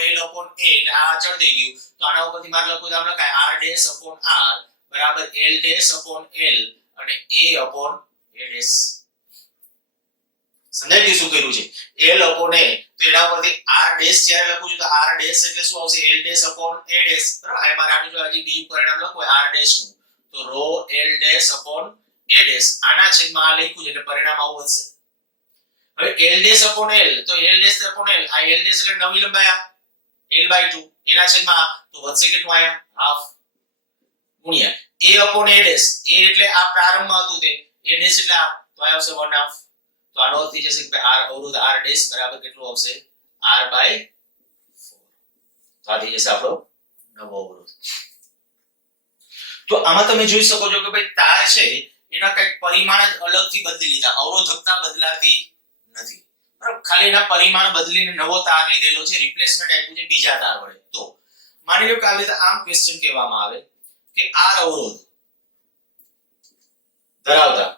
એટલે આ અચળ થઈ ગયું. તો આના ઉપરથી મારે લખવું તો આમ લખાય r dash upon r બરાબર l dash upon l અને a/a dash. સમજાય કે શું કર્યું છે? l upon a તો એના પરથી r dash જ્યારે લખું છું તો r dash એટલે શું આવશે? l dash upon a dash. બરાબર, આ મારે આનું જો હજી બીજું પરિણામ લખવું r dash નું તો ρ l dash upon a dash. આના છેદમાં આ લખ્યું છે એટલે પરિણામ આવું હશે. હવે l dash upon l તો l dash upon l આ l dash એટલે નવી લંબાઈ આ l/2 એના છેદમાં તો વધશે કેટલું? આયા હાફ ગુણ્યા a/a dash. a એટલે આ પ્રારંભમાં હતું તે a dash એટલે આ તો આ આવશે 1/2. તો આનો અર્થ થઈ જશે કે r અવરોધ r dash બરાબર કેટલું આવશે? r/4. તો આ થઈ જશે આપણો નવો અવરોધ. તો આમાં તમે જોઈ શકો છો કે ભાઈ તાર છે એના કંઈક પરિમાણ જ અલગથી બદલી લીધા, અવરોધકતા બદલાતી નથી, બરાબર. ખાલી એના પરિમાણ બદલીને નવો તાર લીધેલો છે, રિપ્લેસમેન્ટ આપ્યું છે બીજા તાર વડે. તો માની લો કે આવી રીતે આમ ક્વેશ્ચન કહેવામાં આવે કે આર અવરોધ ધરાવતા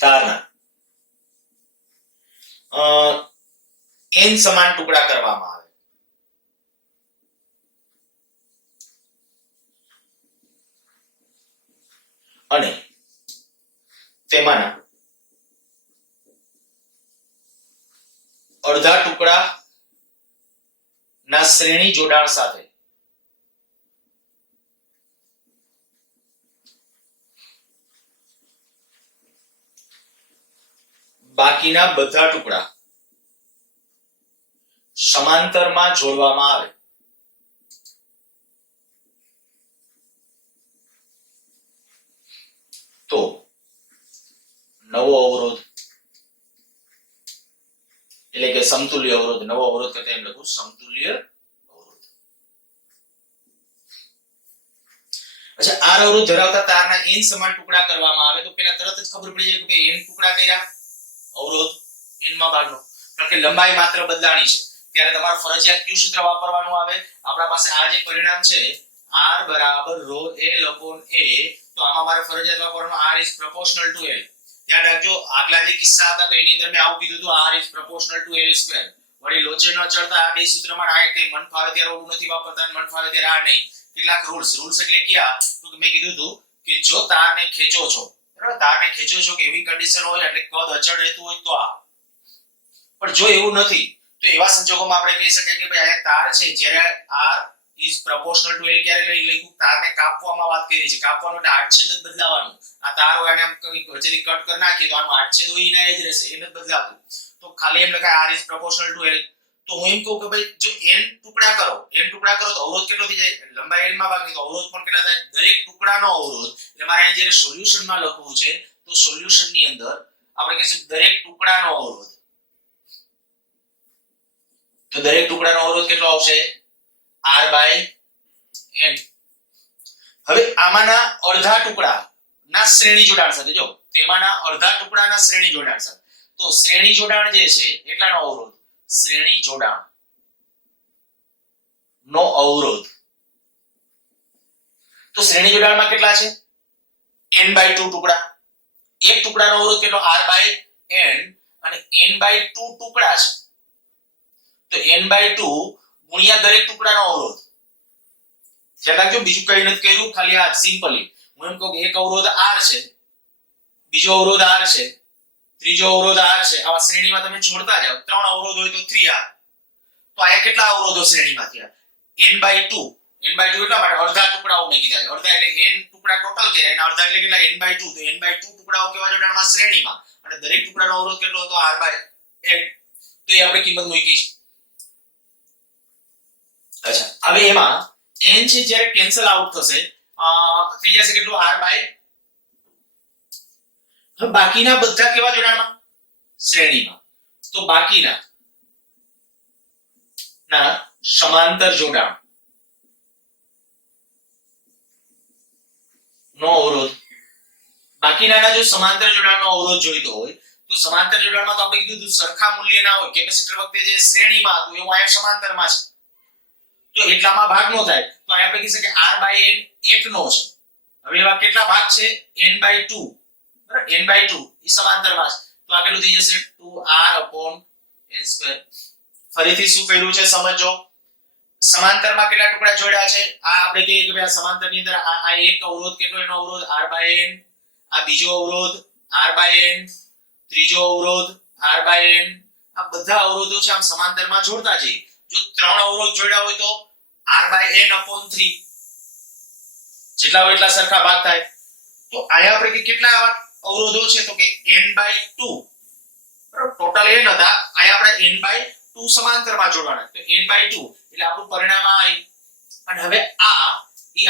તારના n સમાન ટુકડા કરવામાં આવે અને તેમાંના અડધા ટુકડા ના શ્રેણી જોડાણ સાથે બાકીના બધા ટુકડા સમાંતરમાં જોડવામાં આવે તો નવો અવરોધ એટલે કે સમતુલ્ય અવરોધ, નવો અવરોધ કરતા એમ લખું સમતુલ્ય અવરોધ. અચ્છા, આર અવરોધ ધરાવતા તારના n સમાન ટુકડા કરવામાં આવે તો પેલા તરત જ ખબર પડી જાય કે n ટુકડા કર્યા અવરોધ n માં ભાગનો, કારણ કે લંબાઈ માત્ર બદલાણી છે. ત્યારે તમારે ફરજિયાત કયું સૂત્ર વાપરવાનું આવે? આપણા પાસે આ જે પરિણામ છે r બરાબર ρ l upon a, તો આમાં મારે ફરજિયાત વાપરવાનું r is proportional to l. ધ્યાન રાખજો, આગલા જે કિસ્સા હતા તો એની અંદર મેં આવું કીધું હતું r is proportional to l square. વળી લોચે ન ચડતા આ બે સૂત્રમાં આ કે મન ફાવે ત્યારે ઓલું નથી વાપરતા, મન ફાવે ત્યારે આ નહીં. કેટલાક રૂલ્સ એટલે ક્યાં? તો મેં કીધું હતું કે જો તારને ખેંચો છો, બરાબર, તારને ખેંચો છો કે એવી કન્ડિશન હોય એટલે કદ અચળ રહેતું હોય તો આ. પણ જો એવું નથી તો એવા સંજોગોમાં આપણે કહી શકીએ કે ભાઈ આ તાર છે, જ્યારે r is proportional to l ક્યારે લખ્યું? તારને કાપવામાં વાત કરી છે. કાપવાનું એટલે આડછેદ જ બદલાવાનું. આ તાર હોય અને આમ કઈ વચ્ચેથી કટ કરી નાખીએ તો આનું આડછેદ હોય ને જ રહેશે, એ નથી બદલાતું. તો ખાલી એમ લખાય r is proportional to l. તો હું એમ કહું કે ભાઈ જો n ટુકડા કરો તો અવરોધ કેટલો થઈ જાય? લંબાઈ l માં ભાગી તો અવરોધ પણ કેટલા થાય? દરેક ટુકડાનો અવરોધ. એટલે મારે અહીં જ્યારે સોલ્યુશનમાં લખવું છે તો સોલ્યુશનની અંદર આપણે કહીશું દરેક ટુકડાનો અવરોધ. તો દરેક ટુકડાનો અવરોધ કેટલો આવશે? r by n. હવે આમાંના અડધા ટુકડા ના શ્રેણી જોડાણ સાથે, જો તેમાંના અડધા ટુકડાના શ્રેણી જોડાણ સાથે, તો શ્રેણી જોડાણ જે છે એટલાનો અવરોધ, શ્રેણી જોડાણ નો અવરોધ. તો શ્રેણી જોડાણમાં કેટલા છે? n by 2 ટુકડા. એક ટુકડાનો અવરોધ કેટલો? r by n, અને n by 2 ટુકડા છે તો n by 2 ગુણ્યા દરેક ટુકડાનો અવરોધ. ધ્યાન રાખજો, બીજું કઈ નથી કર્યું, ખાલી આ સિમ્પલી હું એમ કહું કે એક અવરોધ r છે, બીજો અવરોધ r છે, ત્રીજો અવરોધ r છે. આવા શ્રેણીમાં તમે જોડતા જાઓ, ત્રણ અવરોધ હોય તો 3r. તો આ કેટલા અવરોધો શ્રેણીમાં થયા? n by 2. n by 2 એટલા માટે અડધા ટુકડાઓ મેં કીધા. અડધા એટલે n ટુકડા ટોટલ છે અને અડધા એટલે કેટલા? n by 2. તો n by 2 ટુકડાઓ કેવા જોડાણમાં? શ્રેણીમાં. અને દરેક ટુકડાનો અવરોધ કેટલો હતો? r by n. તો એ આપણે કિંમત મૂકી. અચ્છા, હવે એમાં n છે જ્યારે કેન્સલ આઉટ થશે થઈ જશે કેટલું? r by. હવે બાકીના બધા કેવા જોડાણમાં? શ્રેણીમાં. તો બાકીના સમાંતર જોડાણ નો અવરોધ. બાકીના જો સમાંતર જોડાણનો અવરોધ જોઈતો હોય તો સમાંતર જોડાણમાં તો આપણે કીધું સરખા મૂલ્ય ના હોય. કેપેસિટર વખતે જે શ્રેણીમાં હતું એવું અહીંયા સમાંતરમાં છે તો એટલામાં ભાગ નો થાય. તો અહીં આપણે કહી શકીએ r by n એકનો છે. હવે એવા કેટલા ભાગ છે? n by 2, બરાબર, n by 2 એ સમાંતરમાં છે તો આ કેટલું થઈ જશે? 2r upon n square. ફરીથી શું કર્યું છે સમજો. સમાંતરમાં કેટલા ટુકડા જોડ્યા છે? આ આપણે કહીએ કે ભાઈ આ સમાંતરની અંદર આ એક અવરોધ કેટલો? એનો અવરોધ r by n, આ બીજો અવરોધ r by n, ત્રીજો અવરોધ r by n. આ બધા અવરોધો છે આમ સમાંતરમાં જોડતા જઈએ. જો ત્રણ અવરોધ જોડ્યા હોય તો r by n upon 3, જેટલા હોય એટલા સરખા ભાગ થાય. તો આયા આપણે કેટલા અવરોધો છે? તો કે n by 2, બરાબર, ટોટલ n હતા, આયા આપણે n by 2 સમાંતરમાં જોડવાના. તો n by 2 એટલે આપણું પરિણામ આ. અને હવે આ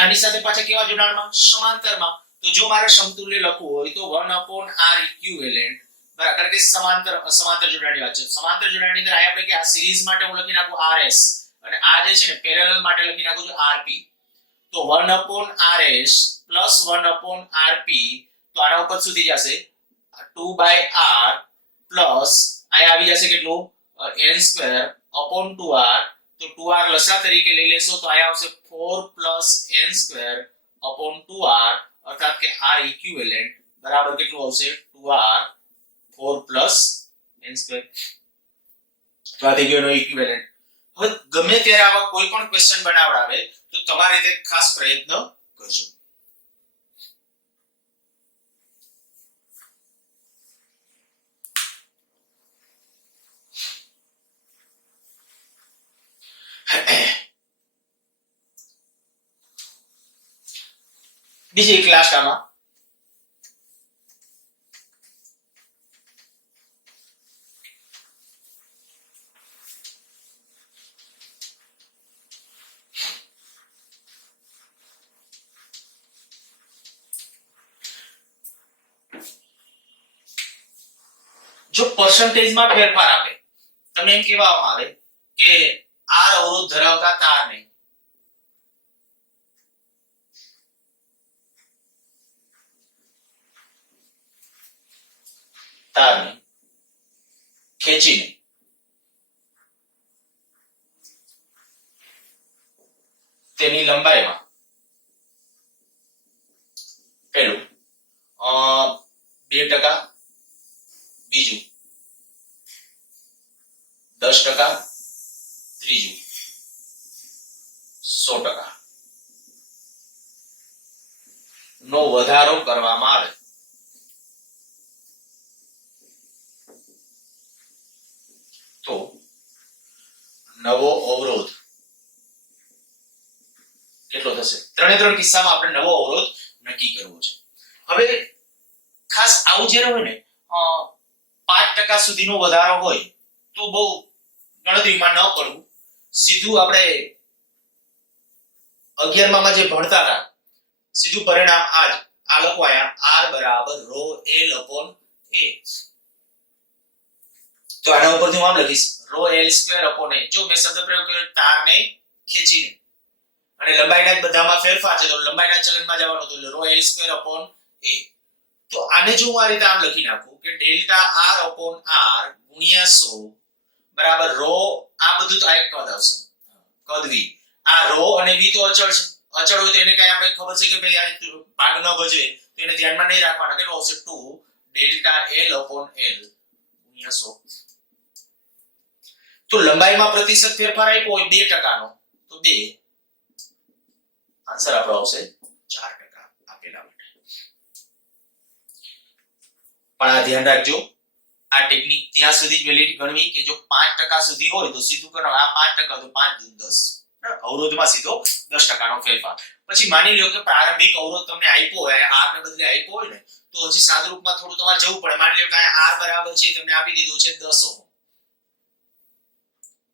આની સાથે પાછા કેવા જોડાણમાં? સમાંતરમાં. તો જો મારે સમતુલ્ય લખવું હોય તો 1 upon r equivalent, બરાબર, કારણ કે સમાંતર જોડાણની વાત છે. સમાંતર જોડાણની અંદર આયા આપણે કે આ સિરીઝ માટે હું લખી નાખું rs અને આ જે છે ને પેરેલલ માટે લખી નાખું છું rp. તો 1 upon rs plus 1 upon rp. તો આના ઉપર સુધી જશે 2/r પ્લસ અહીંયા આવી જશે કેટલું n² / 2r તો 2r લસા તરીકે લઈ લેશો તો અહીંયા આવશે 4 + n² / 2r અર્થાત કે r ઇક્વિવેલન્ટ બરાબર કેટલું આવશે 2r 4 + n². તો આ થઈ ગયો એનો ઇક્વિવેલન્ટ. હવે ગમે ત્યારે આવા કોઈ પણ ક્વેશ્ચન બનાવડાવે તો તમારે તે ખાસ પ્રયત્ન કરજો. બીજી ક્લાસ આમાં જો પર્સન્ટેજમાં ફેરફાર આપે તમને એમ કહેવામાં આવે કે r અવરોધ ધરાવતા તારને ખેંચીને તેની લંબાઈમાં પહેલું 2%, બીજું 10%, ત્રીજું 100% નો વધારો કરવામાં આવે તો નવો અવરોધ કેટલો થશે? ત્રણે કિસ્સામાં આપણે નવો અવરોધ નક્કી કરવો છે. હવે ખાસ આવું જ્યારે હોય ને 5% સુધીનો વધારો હોય તો બહુ ગણતરીમાં ન પડવું, સીધું આપણે 11માં જે ભણતા હતા સીધું પરિણામ આ લખવાયા r = ρl/a. તો આના ઉપરથી હું આમ લખીશ ρl² / a. જો મેં શબ્દ પ્રયોગ કર્યો તારને ખેંચીને અને લંબાઈના જ બધામાં ફેરફાર છે તો લંબાઈના ચલનમાં જવાનું તો ρl² / a. તો આને જો હું આ રીતે આમ લખી નાખું કે ΔR/r * 100 બરાબર ρ, આ બધું તો આ એક પદ આવશે કદ v. આ ρ અને v તો અચળ છે. અચળ હોય તો એને કઈ આપણે ખબર છે કે ભાઈ આ ભાગ ન ભજવે તો એને ધ્યાનમાં નહીં રાખવાના. કેટલો આવશે 2 ΔL/L * 100. તો લંબાઈમાં પ્રતિશત ફેરફાર આપ્યો હોય 2% નો તો 2. આન્સર આપણો આવશે 4% આપેલા માટે. પણ આ ધ્યાન રાખજો આ ટેકનિક ત્યાં સુધી જ વેલિડ ગણવી કે જો 5% સુધી હોય તો સીધું કરો આ 5% તો 5 × 10 અવરોધમાં સીધો 10% નો ફેરફાર. પછી માની લ્યો કે પ્રારંભિક અવરોધ તમને આપ્યો હોય r ને બદલે આપ્યો હોય ને તો હજી સાદુરૂપમાં થોડું તમારે જવું પડે. માની લ્યો કે આ r બરાબર છે તમને આપી દીધું છે 10 ઓહમ,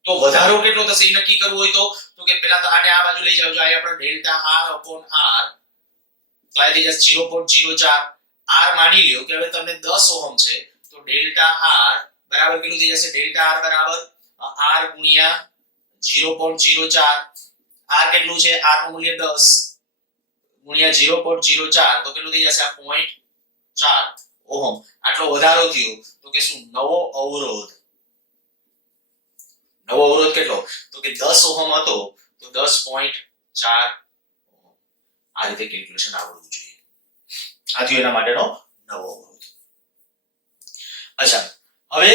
તો વધારો કેટલો થશે એ નક્કી કરવું હોય તો કે પહેલા તો આને આ બાજુ લઈ જાવજો. આ આપણો ΔR/r તો આ થઈ જશે 0.04. r માની લ્યો કે હવે તમને 10 ઓહમ છે તો ΔR બરાબર કેટલું થઈ જશે? ΔR બરાબર r * 0.04. r કેટલું છે? r નું મૂલ્ય 10 * 0.04 તો કેટલું થઈ જશે? આ 0.4 ઓહમ. આટલો વધારો થયો તો કે શું? નવો અવરોધ. નવો અવરોધ કેટલો? તો કે 10 ઓહમ હતો તો 10.4 ઓહમ. આ રીતે કેલ્ક્યુલેશન આવડવું જોઈએ. આ થયો એના માટેનો નવો અવરોધ. અચ્છા, હવે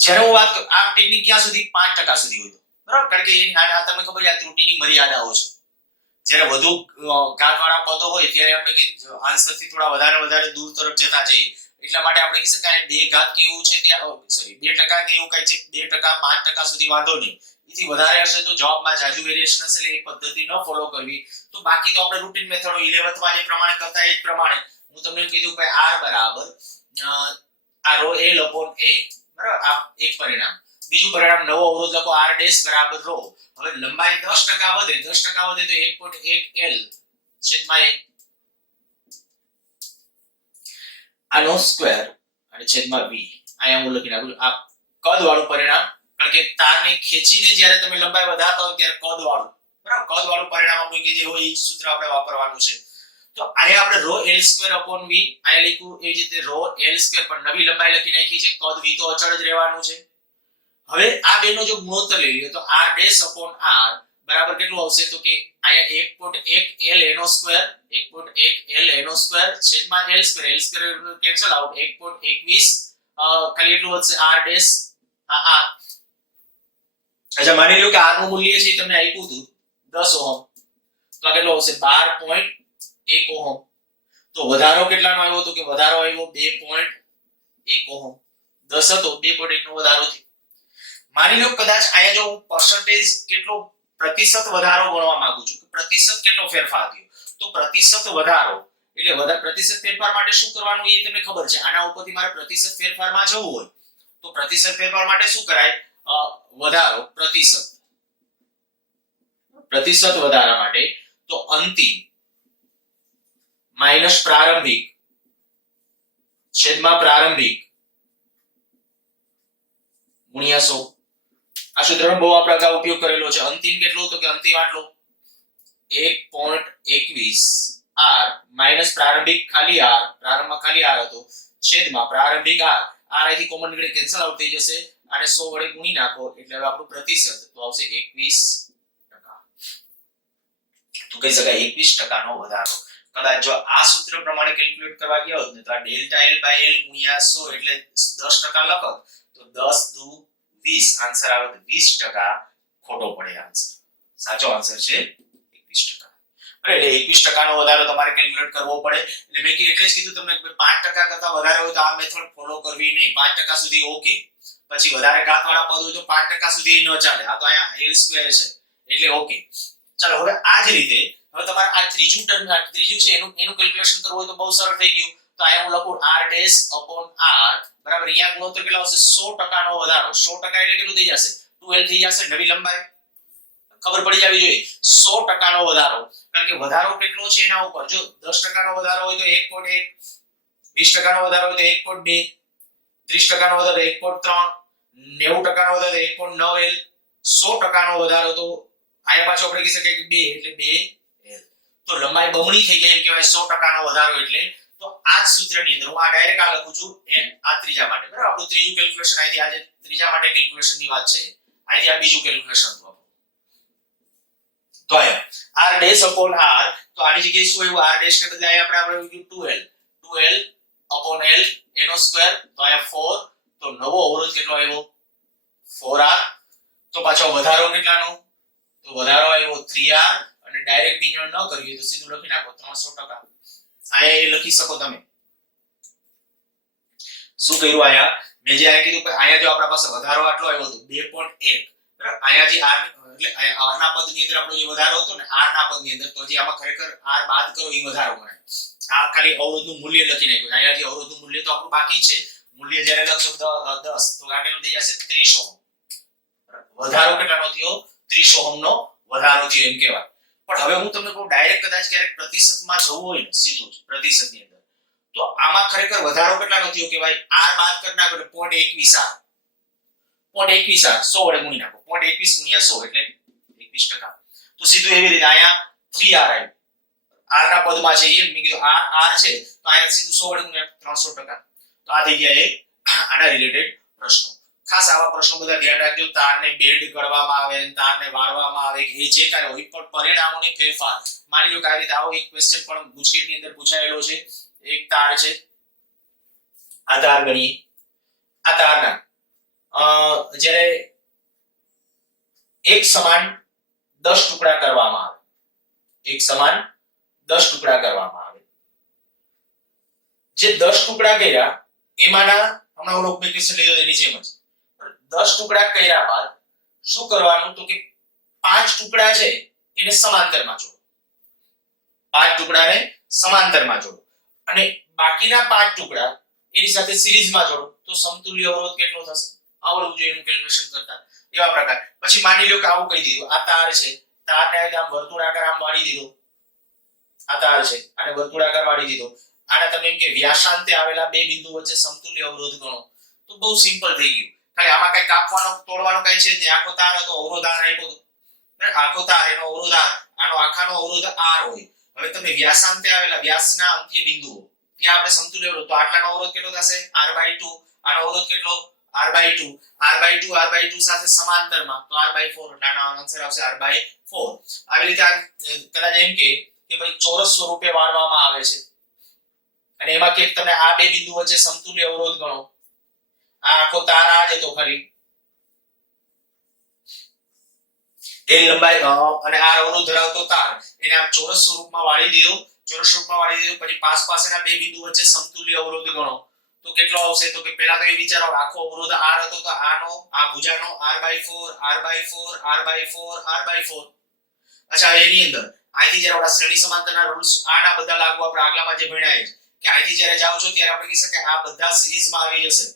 જ્યારે હું વાત આ ટેકનિક ક્યાં સુધી 5% સુધી હોય તો બરાબર, કારણ કે એની આ તમને ખબર છે આ ત્રુટિની મર્યાદાઓ છે. જ્યારે વધુ ઘાતવાળા પદો હોય ત્યારે આપણે કે આન્સરથી થોડા વધારે દૂર તરફ જતા જઈએ એટલા માટે આપણે કહી શકાય 2 ઘાત કે એવું છે ત્યાં સોરી 2% કે એવું કઈ છે 2% 5% સુધી વાંધો નહીં. એથી વધારે હશે તો જવાબમાં જાજુ વેરિએશન હશે એટલે એ પદ્ધતિ ન ફોલો કરવી. તો બાકી તો આપણે રૂટીન મેથડો 11th માં જે પ્રમાણે કરતા એ જ પ્રમાણે હું તમને કીધું કે r બરાબર આ ρl/a બરાબર. આ એક પરિણામ. બીજું પરિણામ નવો અવરોધ લખો r' બરાબર ρ. હવે લંબાઈ 10% વધે તો 1.1 l છેદમાં 1 આનો સ્ક્વેર અને છેદમાં v. અહીંયા હું લખી નાખું આ કદ વાળું પરિણામ, કારણ કે તારને ખેંચીને જ્યારે તમે લંબાઈ વધારતા હો ત્યારે કદ વાળું બરાબર કદ વાળું પરિણામ આપણું કે જે હોય એ સૂત્ર આપણે વાપરવાનું છે. તો અહીંયા આપણે rho l square upon v અહીંયા લખ્યું એવી જ રીતે રો l સ્ક્વેર પણ નવી લંબાઈ લખી નાખી છે કદ v તો અચળ જ રહેવાનું છે હવે આ બેનો જો ગુણોત્તર લઈ લ્યો તો r ડેશ અપોન r બરાબર કેટલું આવશે તો કે અહીંયા 1.1 l એનો સ્ક્વેર 1.1 l એનો સ્ક્વેર છેદમાં l સ્ક્વેર કેન્સલ આઉટ 1.21 ખાલી એટલું વધશે r ડેશ આ r અચ્છા માની લો કે r નું મૂલ્ય છે તમને આપ્યું હતું 10 ઓહમ તો આ કેટલો આવશે 12.1 ઓહમ તો વધારો કેટલાનો આવ્યો તો કે વધારો આવ્યો 2.1 ઓહમ 10 હતો 2.1 નો વધારો થયો માની લો કદાચ અહીંયા જો હું percentage કેટલો પ્રતિશત વધારો ગણવા માંગુ છું કે પ્રતિશત કેટલો ફેરફાર થયો તો પ્રતિશત વધારો એટલે પ્રતિશત ફેરફાર માટે શું કરવાનું એ તમને ખબર છે આના ઉપરથી મારે પ્રતિશત ફેરફારમાં જવું હોય તો પ્રતિશત ફેરફાર માટે શું કરાય વધારો પ્રતિશત વધારા માટે તો અંતિમ માઈનસ પ્રારંભિક છેદમાં પ્રારંભિક ગુણ્યા 100 આ સૂત્રનો બહુ આપણે અગાઉ ઉપયોગ કરેલો છે અંતિમ કેટલો તો કે અંતિમ આટલો 1.21 r માઈનસ પ્રારંભિક ખાલી r પ્રારંભમાં ખાલી r હતો છેદમાં પ્રારંભિક r અહીંથી કોમન નીકળે કેન્સલ આઉટ થઈ જશે અને 100 વડે ગુણી નાખો એટલે હવે આપણું પ્રતિશત તો આવશે 21% તો કહી શકાય 21% નો વધારો કદાચ જો આ સૂત્ર પ્રમાણે કેલ્ક્યુલેટ કરવા ગયા હોત ને તો આ ડેલ્ટા l બાય l ગુણ્યા 100 એટલે 10% લખો તો 10 દુ 20 આન્સર આવે તો 20% ખોટો પડે આન્સર સાચો આન્સર છે 21% એટલે 21% નો વધારો તમારે કેલ્ક્યુલેટ કરવો પડે એટલે મેં એટલે જ કીધું તમને 5% કરતા વધારે હોય તો આ મેથડ ફોલો કરવી નહીં 5% સુધી ઓકે પછી વધારે ઘાતવાળા પદ હોય તો 5% સુધી ન ચાલે આ તો અહીંયા l સ્ક્વેર છે એટલે ઓકે ચાલો હવે આ જ રીતે હવે તમારે આ ત્રીજું છે એનું કેલ્ક્યુલેશન કરવું હોય તો બહુ સરળ થઈ ગયું તો અહીંયા હું લખું r ડેશ અપોન r બરાબર અહીંયા ગુણોત્તર કેટલો આવશે 100% નો વધારો 100% એટલે કેટલું થઈ જશે 2l થઈ જશે નવી લંબાઈ ખબર પડી જવી જોઈએ 100% નો વધારો કારણ કે વધારો કેટલો છે એના ઉપર જો 10% નો વધારો હોય તો 1.1 20% નો વધારો હોય તો 1.2 30% નો વધારો 1.3 90% નો વધારો 1.9l 100% નો વધારો તો આયા પાછો આપણે કહી શકીએ કે 2 એટલે 2l તો લંબાઈ બમણી થઈ ગઈ એમ કહેવાય 100% નો વધારો એટલે તો આ સૂત્રની અંદર હું આ ડાયરેક્ટ આ લખું છું આ ત્રીજા માટે બરાબર આપણું ત્રીજું કેલ્ક્યુલેશન આઈથી આજે ત્રીજા માટે કેલ્ક્યુલેશન ની વાત છે આઈથી આ બીજું કેલ્ક્યુલેશન હતું તો આયા r ડેશ અપોન r તો આની જગ્યાએ શું આવ્યું r ડેશ ને બદલે આયા આપણે 2l અપોન l એનો સ્ક્વેર તો આયા 4 તો નવો અવરોધ કેટલો આવ્યો 4r તો પાછો વધારો કેટલાનો તો વધારો આવ્યો 3r અને ડાયરેક્ટ નિર્ણય ન કરીએ તો સીધું લખી નાખો 300% આયા એ લખી શકો તમે શું કર્યું આયા મેં જે આયા કીધું કે આયા જો આપણા પાસે વધારો આટલો આવ્યો હતો 2.1 બરાબર આયા જે r એટલે r ના પદની અંદર આપણો જે વધારો હતો ને r ના પદની અંદર તો જે આમાં ખરેખર r બાદ કરો એ વધારો ગણાય આ ખાલી અવરોધનું મૂલ્ય લખી નાખ્યું આયા જે અવરોધનું મૂલ્ય તો આપણું બાકી છે મૂલ્ય જ્યારે લખશો 10 તો આ કેટલું થઈ જશે 30 ઓહમ વધારો કેટલાનો થયો 30 ઓહમ નો વધારો થયો એમ કહેવાય પણ હવે હું તમને કહું ડાયરેક્ટ કદાચ ક્યારેક પ્રતિશતમાં જવું હોય ને સીધું જ પ્રતિશતની અંદર તો આમાં ખરેખર વધારો કેટલાનો થયો કે ભાઈ r બાદ કરી નાખો એટલે 0.21r 0.21r 100 વડે ગુણી નાખો 0.21 ગુણ્યા 100 એટલે 21% તો સીધું એવી રીતે આયા 3r આવ્યું r ના પદમાં છે એ મેં કીધું r છે તો આયા સીધું 100 વડે ગુણ્યા 300% તો આ થઈ ગયા એ આના રિલેટેડ પ્રશ્નો ખાસ આવા પ્રશ્નો બધા ધ્યાન રાખજો તારને બેન્ડ કરવામાં આવે તારને વાળવામાં આવે એ જે કાંઈ હોય પણ પરિણામોની ફેરફાર માની લો કે આ રીતે આવો એક ક્વેશ્ચન પણ ગુજકેટની અંદર પૂછાયેલો છે એક તાર છે આ તાર ગણીએ આ તારના જ્યારે એક સમાન 10 ટુકડા કરવામાં આવે એક સમાન 10 ટુકડા કરવામાં આવે જે 10 ટુકડા કર્યા એમાંના હમણાં ઓલો ક્વેશ્ચન લીધો એની જેમ જ 10 ટુકડા કર્યા બાદ શું કરવાનું તો કે 5 ટુકડા છે એને સમાંતરમાં જોડો 5 ટુકડાને સમાંતરમાં જોડો અને બાકીના 5 ટુકડા એની સાથે સિરીઝમાં જોડો તો સમતુલ્ય અવરોધ કેટલો થશે આવડવું જોઈએ એનું કેલ્ક્યુલેશન કરતા એવા પ્રકાર પછી માની લો કે આવું કહી દીધું આ તાર છે તારને આમ વર્તુળાકાર આમ વાળી દીધો આ તાર છે અને વર્તુળાકાર વાળી દીધો આને તમે એમ કે વ્યાસાંતે આવેલા બે બિંદુ વચ્ચે સમતુલ્ય અવરોધ ગણો તો બહુ સિમ્પલ થઈ ગયું ખાલી આમાં કઈ કાપવાનો તોડવાનો કઈ છે નહીં આખો તાર હતો અવરોધ r આપ્યો હતો આખો તાર એનો અવરોધ r આનો આખાનો અવરોધ r હોય હવે તમે વ્યાસાંતે આવેલા વ્યાસના અંત્ય બિંદુઓ ત્યાં આપણે સમતુલ્ય અવરોધ, તો આટલાનો અવરોધ કેટલો થશે r/2, આનો અવરોધ કેટલો r/2, r/2 સાથે સમાંતરમાં તો r/4, એટલે આનો આન્સર આવશે r/4. આવી રીતે કદાચ એમ કે ભાઈ ચોરસ સ્વરૂપે વાળવામાં આવે છે અને એમાં કે તમે આ બે બિંદુ વચ્ચે સમતુલ્ય અવરોધ ગણો, આ આખો તાર આ જ હતો ખરી એ લંબાઈ અને આ અવરોધ ધરાવતો તાર એને આમ ચોરસ સ્વરૂપમાં વાળી દીધો, ચોરસ સ્વરૂપમાં વાળી દીધો. પછી પાસેના બે બિંદુ વચ્ચે સમતુલ્ય અવરોધ ગણો તો કેટલો આવશે, તો કે પહેલા તો એ વિચારો આખો અવરોધ r હતો તો આનો આ ભુજાનો r/4, r/4, r/4, r/4. અચ્છા એની અંદર અહીંથી જ્યારે આપણા શ્રેણી સમાંતરના રૂલ્સ આના બધા લાગુ આપણે આગલામાં જે ભણ્યા છે કે અહીંથી જ્યારે જાવ છો ત્યારે આપણે કહી શકાય આ બધા સિરીઝમાં આવી જશે.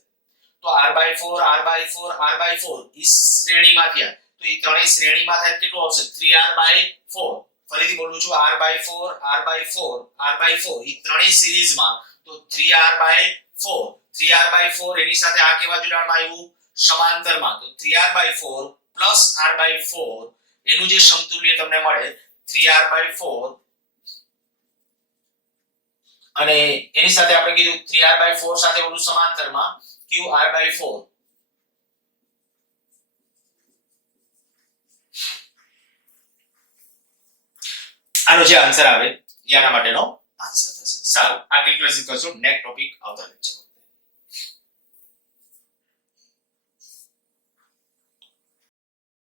તો r/4, r/4, r/4 ઈ શ્રેણીમાં થયા, તો ઈ ત્રણેય શ્રેણીમાં થાય કેટલું આવશે 3r/4. ફરીથી બોલું છું r/4, r/4, r/4 ઈ ત્રણેય સિરીઝમાં, તો 3r/4, 3r/4 એની સાથે આ કેવા જોડાણમાં આવ્યું સમાંતરમાં, તો 3r/4 r/4 એનું જે સમતુલ્ય તમને મળે 3r/4 અને એની સાથે આપણે કીધું 3r/4 સાથે ઓલું સમાંતરમાં qr/4. આનો જે આન્સર આવે એ આના માટેનો આન્સર થશે. સારું, આ કેલ્ક્યુલેશન કરશું નેક્સ્ટ ટોપિક આવતા લેક્ચરમાં.